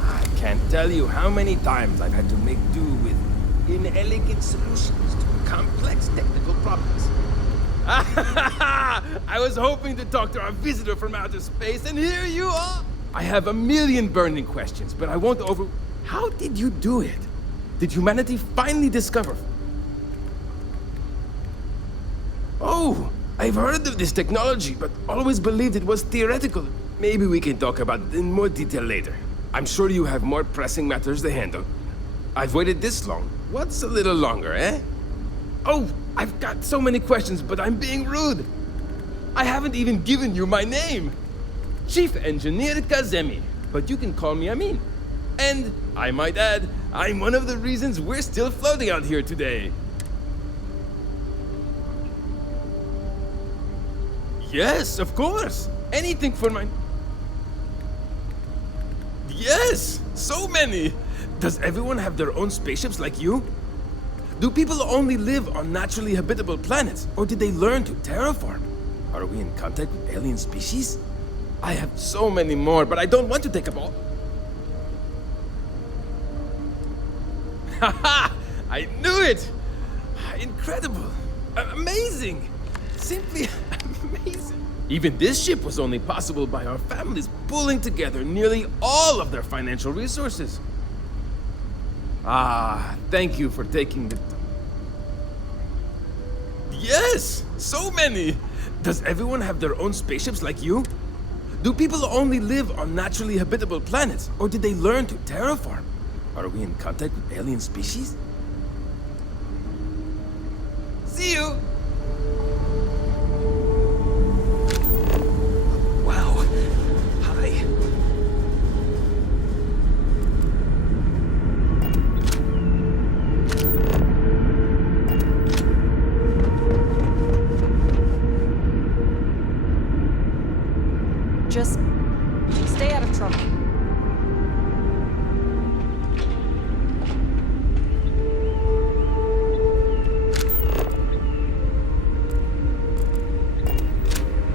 I can't tell you how many times I've had to make do with inelegant solutions to complex technical problems. I was hoping to talk to our visitor from outer space, and here you are! I have a million burning questions, but I won't over... How did you do it? Did humanity finally discover... Oh, I've heard of this technology, but always believed it was theoretical. Maybe we can talk about it in more detail later. I'm sure you have more pressing matters to handle. I've waited this long. What's a little longer, eh? Oh, I've got so many questions, but I'm being rude. I haven't even given you my name. Chief Engineer Kazemi, but you can call me Amin. And, I might add, I'm one of the reasons we're still floating out here today. Yes, of course. Anything for my... Yes, so many. Does everyone have their own spaceships like you? Do people only live on naturally habitable planets, or did they learn to terraform? Are we in contact with alien species? I have so many more, but I don't want to take up all... Haha! I knew it! Incredible! Amazing! Simply amazing! Even this ship was only possible by our families pulling together nearly all of their financial resources. Ah, thank you for taking the... Yes! So many! Does everyone have their own spaceships like you? Do people only live on naturally habitable planets, or did they learn to terraform? Are we in contact with alien species? See you! Wow. Hi. Just stay out of trouble.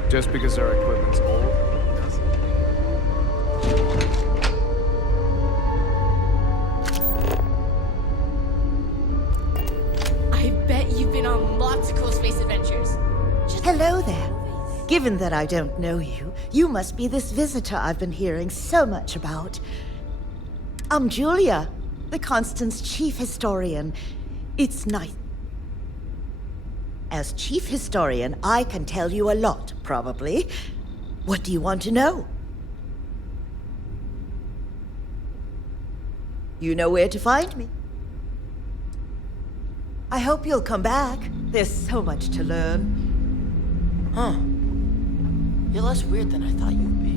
Just because our equipment's old, doesn't. I bet you've been on lots of cool space adventures. Hello there. Given that I don't know you, you must be this visitor I've been hearing so much about. I'm Julia, the Constant's chief historian. It's nice. As chief historian, I can tell you a lot, probably. What do you want to know? You know where to find me. I hope you'll come back. There's so much to learn. Huh. You're less weird than I thought you would be.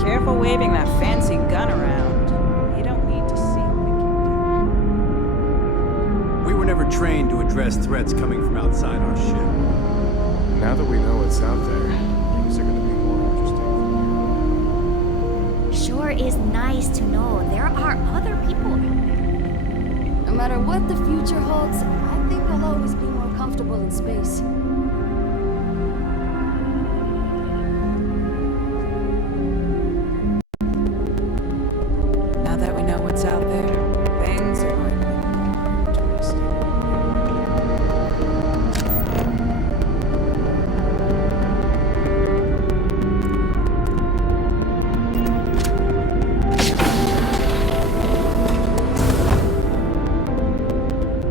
Careful waving that fancy gun around. You don't need to see what it can We were never trained to address threats coming from outside our ship. Now that we know what's out there, things are gonna be more interesting. Sure is nice to know there are other people. No matter what the future holds, I think I'll always be more comfortable in space. Now that we know what's out there, things are going to be more interesting.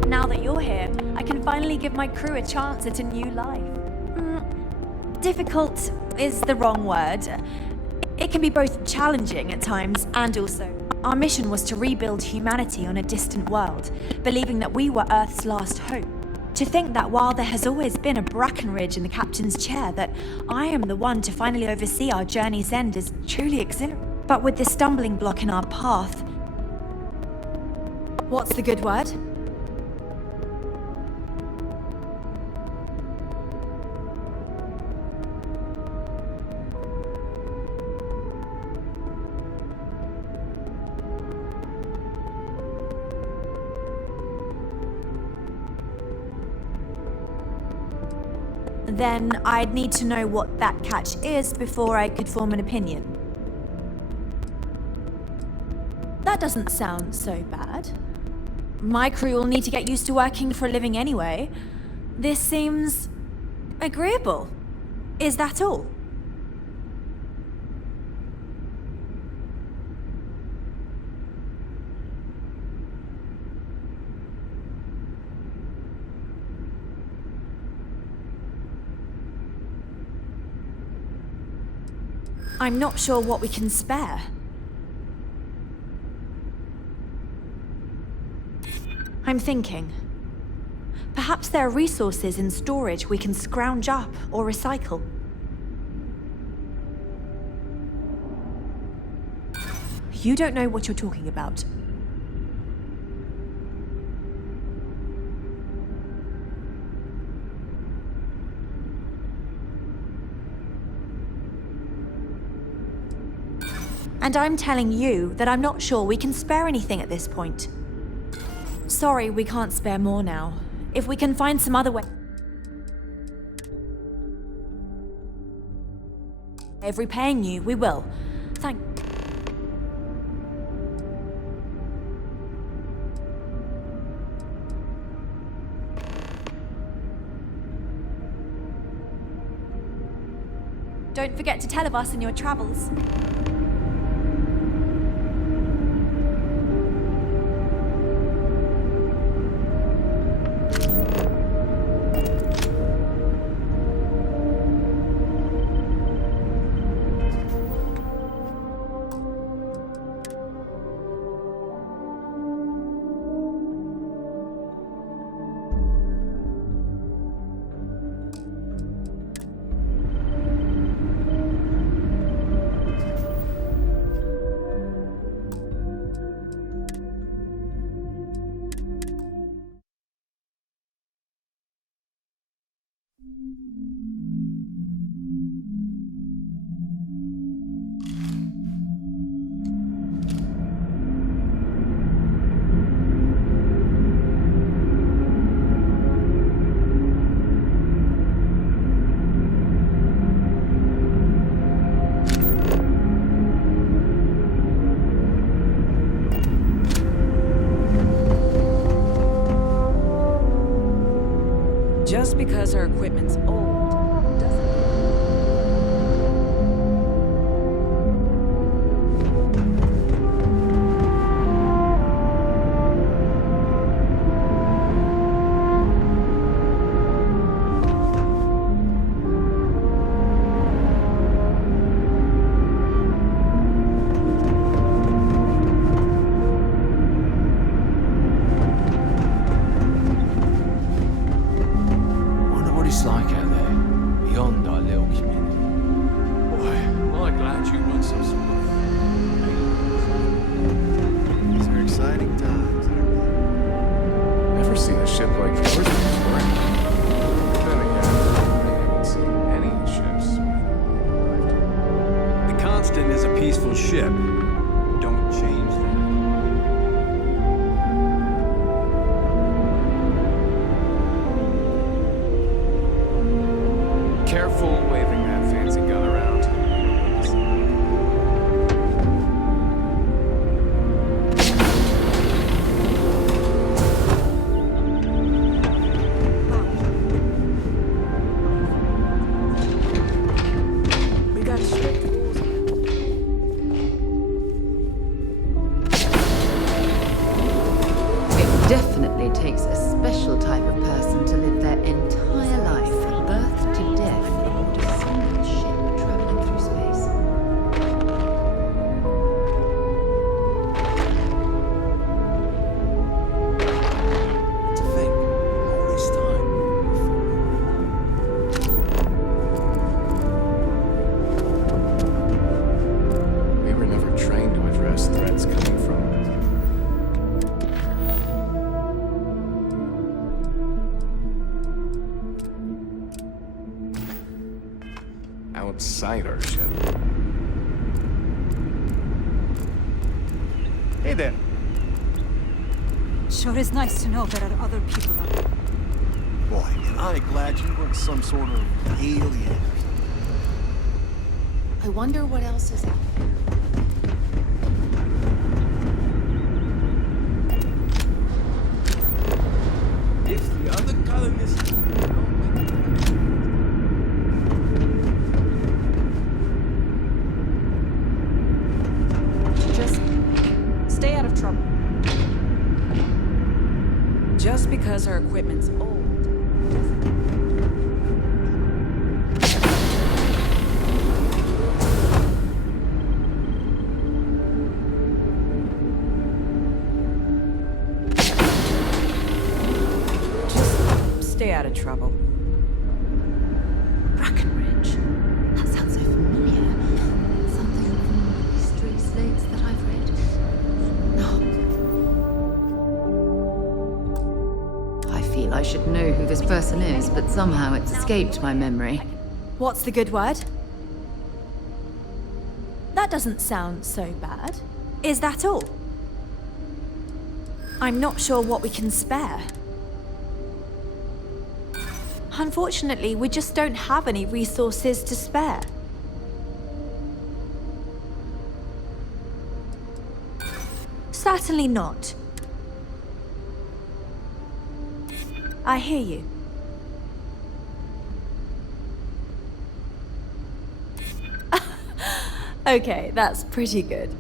Now that you're here, I can finally give my crew a chance at a new life. Difficult is the wrong word. It can be both challenging at times and also. Our mission was to rebuild humanity on a distant world, believing that we were Earth's last hope. To think that while there has always been a Brackenridge in the captain's chair, that I am the one to finally oversee our journey's end is truly exhilarating. But with this stumbling block in our path... What's the good word? Then I'd need to know what that catch is before I could form an opinion. That doesn't sound so bad. My crew will need to get used to working for a living anyway. This seems agreeable. Is that all? I'm not sure what we can spare. I'm thinking. Perhaps there are resources in storage we can scrounge up or recycle. You don't know what you're talking about. And I'm telling you that I'm not sure we can spare anything at this point. Sorry, we can't spare more now. If we can find some other way... If repaying you, we will. Thank... Don't forget to tell of us in your travels. because our equipment's old, doesn't It's like out there, beyond our little community. Boy, am I glad you run some sort of... These are exciting times, aren't they? Never seen a ship like yours before. Then again, I haven't seen any ships. The Constant is a peaceful ship. Don't change that. Careful waving that fancy gun around. we got strict rules. It definitely takes a special type of person to live their entire life, from birth to death, aboard a single ship traveling through space. To think, all this time, we were never trained to address threats coming from outside our ship. Hey there. Sure is nice to know there are other people out there. Boy, am I glad you weren't some sort of alien. I wonder what else is out there. If the other colonists... Just stay out of trouble. Just because our equipment's old, doesn't just stay out of trouble. Brackenridge. That sounds so familiar. Something from the history slates that I've read. Oh. I feel I should know who this person is, but somehow it's escaped my memory. What's the good word? That doesn't sound so bad. Is that all? I'm not sure what we can spare. Unfortunately, we just don't have any resources to spare. Certainly not. I hear you. Okay, that's pretty good.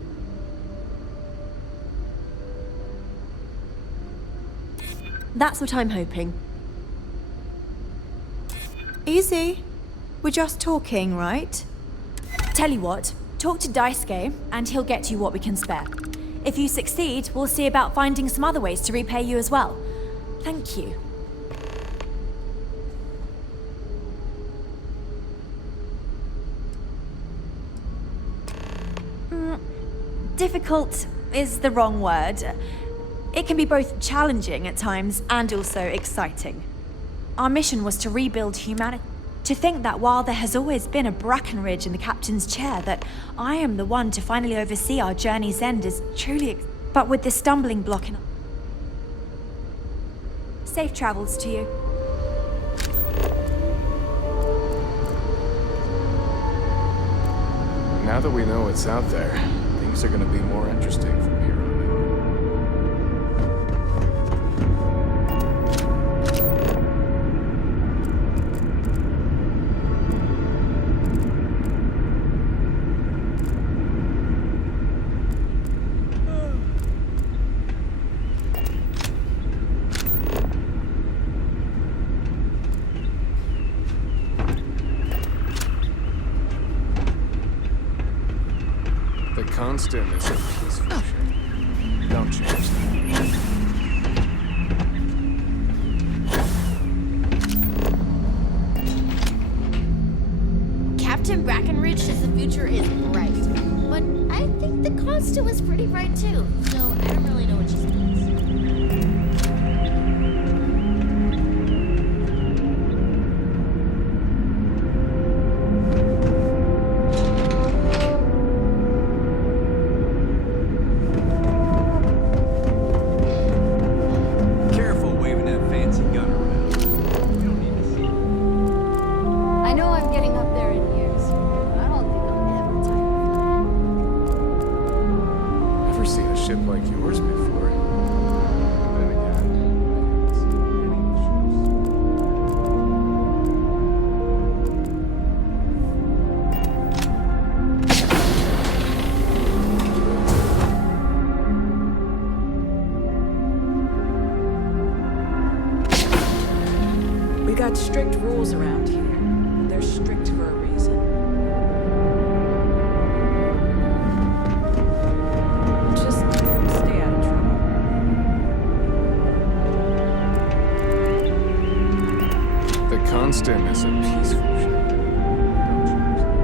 That's what I'm hoping. Easy. We're just talking, right? Tell you what, talk to Daisuke, and he'll get you what we can spare. If you succeed, we'll see about finding some other ways to repay you as well. Thank you. Difficult is the wrong word. It can be both challenging at times and also exciting. Our mission was to rebuild humanity. To think that while there has always been a Brackenridge in the captain's chair, that I am the one to finally oversee our journey's end is truly... But with this stumbling block in... Safe travels to you. Now that we know what's out there, things are going to be more interesting from here on constant is a peaceful shit. Don't change that. Captain Brackenridge says the future is bright. But I think the constant was pretty bright too, so I don't really know what she means. Careful waving that fancy gun around. You don't need to see it. I know I'm getting up there in years, but I don't think I'll ever tire. Never seen a ship like yours before. Then again, I haven't seen any ships. We got strict rules around here. They're strict for a reason. Just stay out of trouble. The constant is a peaceful ship. Don't change that.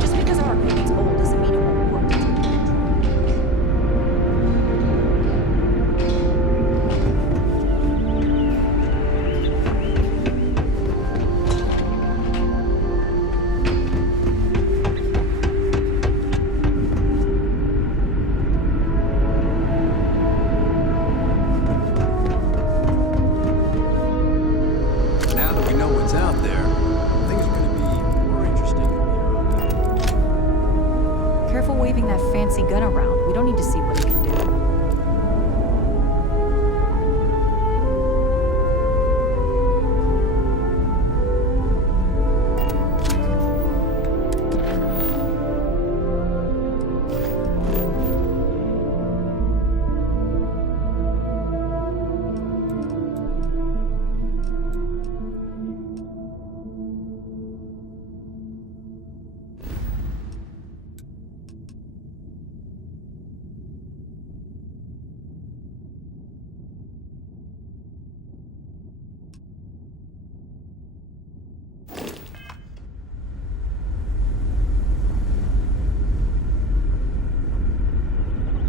Just because our opinion's old doesn't mean it won't work. Now that we know what's out there, things are gonna be more interesting from here on out. Careful waving that fancy gun around. We don't need to see what it can do.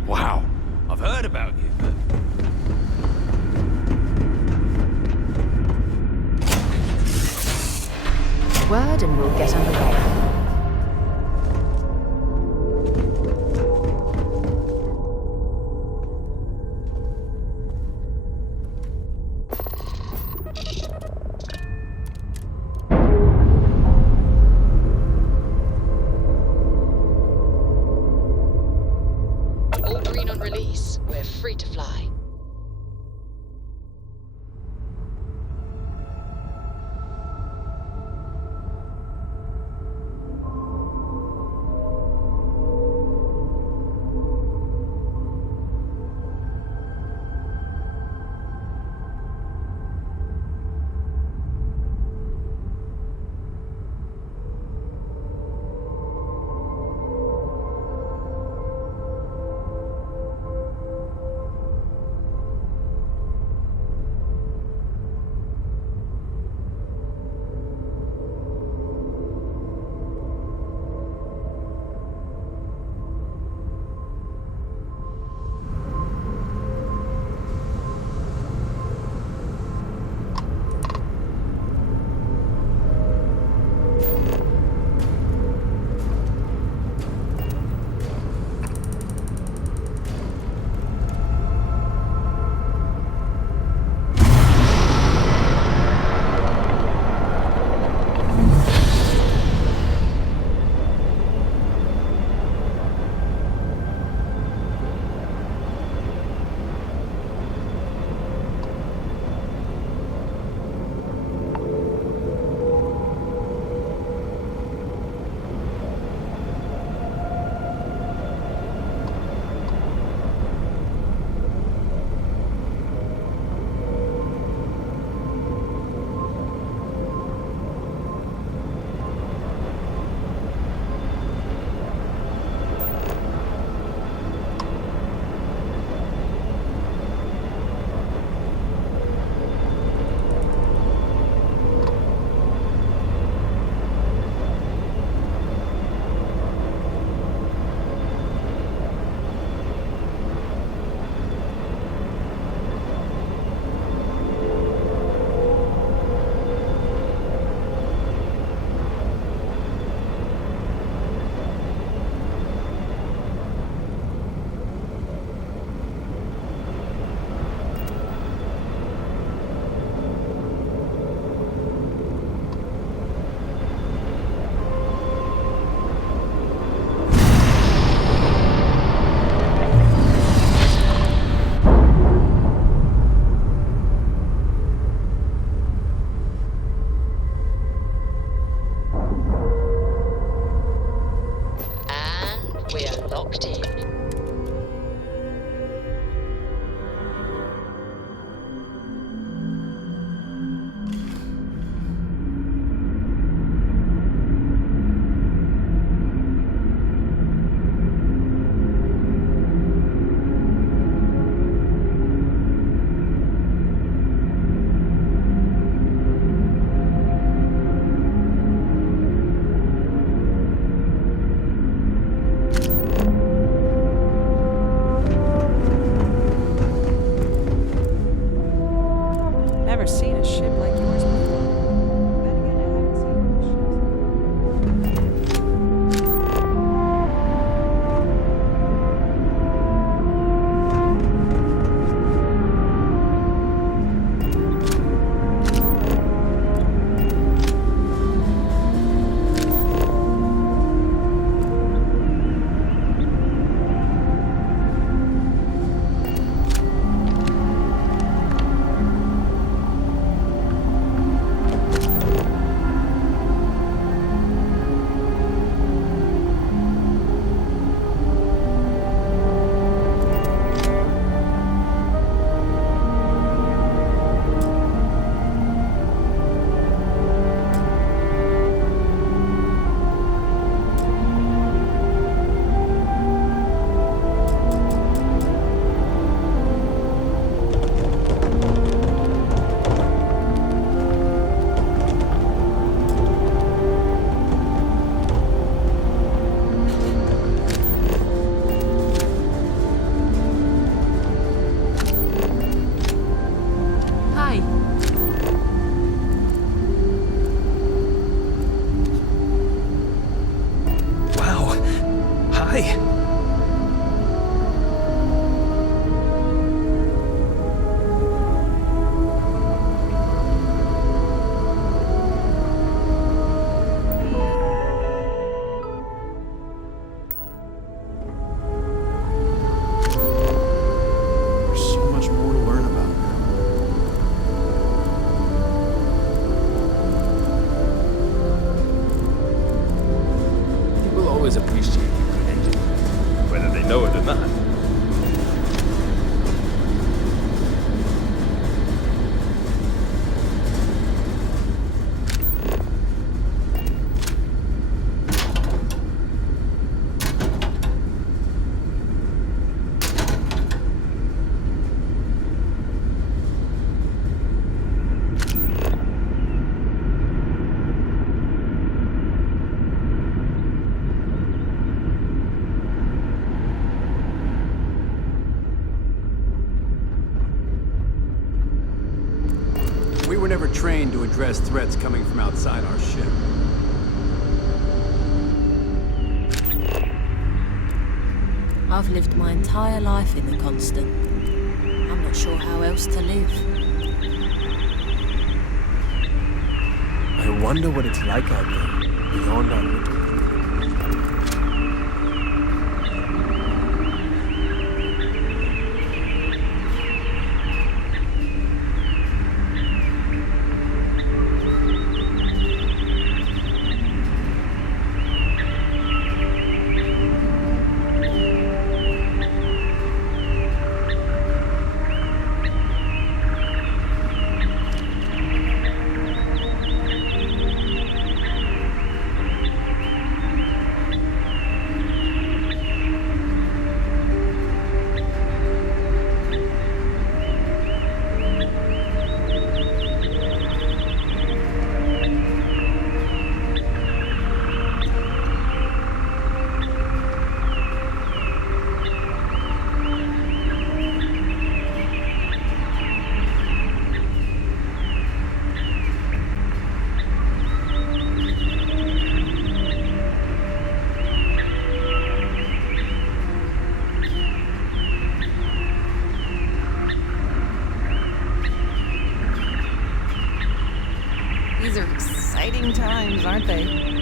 Wow, I've heard about you, but Word and we'll get underway. All green on release. We're free to fly. trained to address threats coming from outside our ship. I've lived my entire life in the Constant. I'm not sure how else to live. I wonder what it's like out there, beyond our little. These are exciting times, aren't they?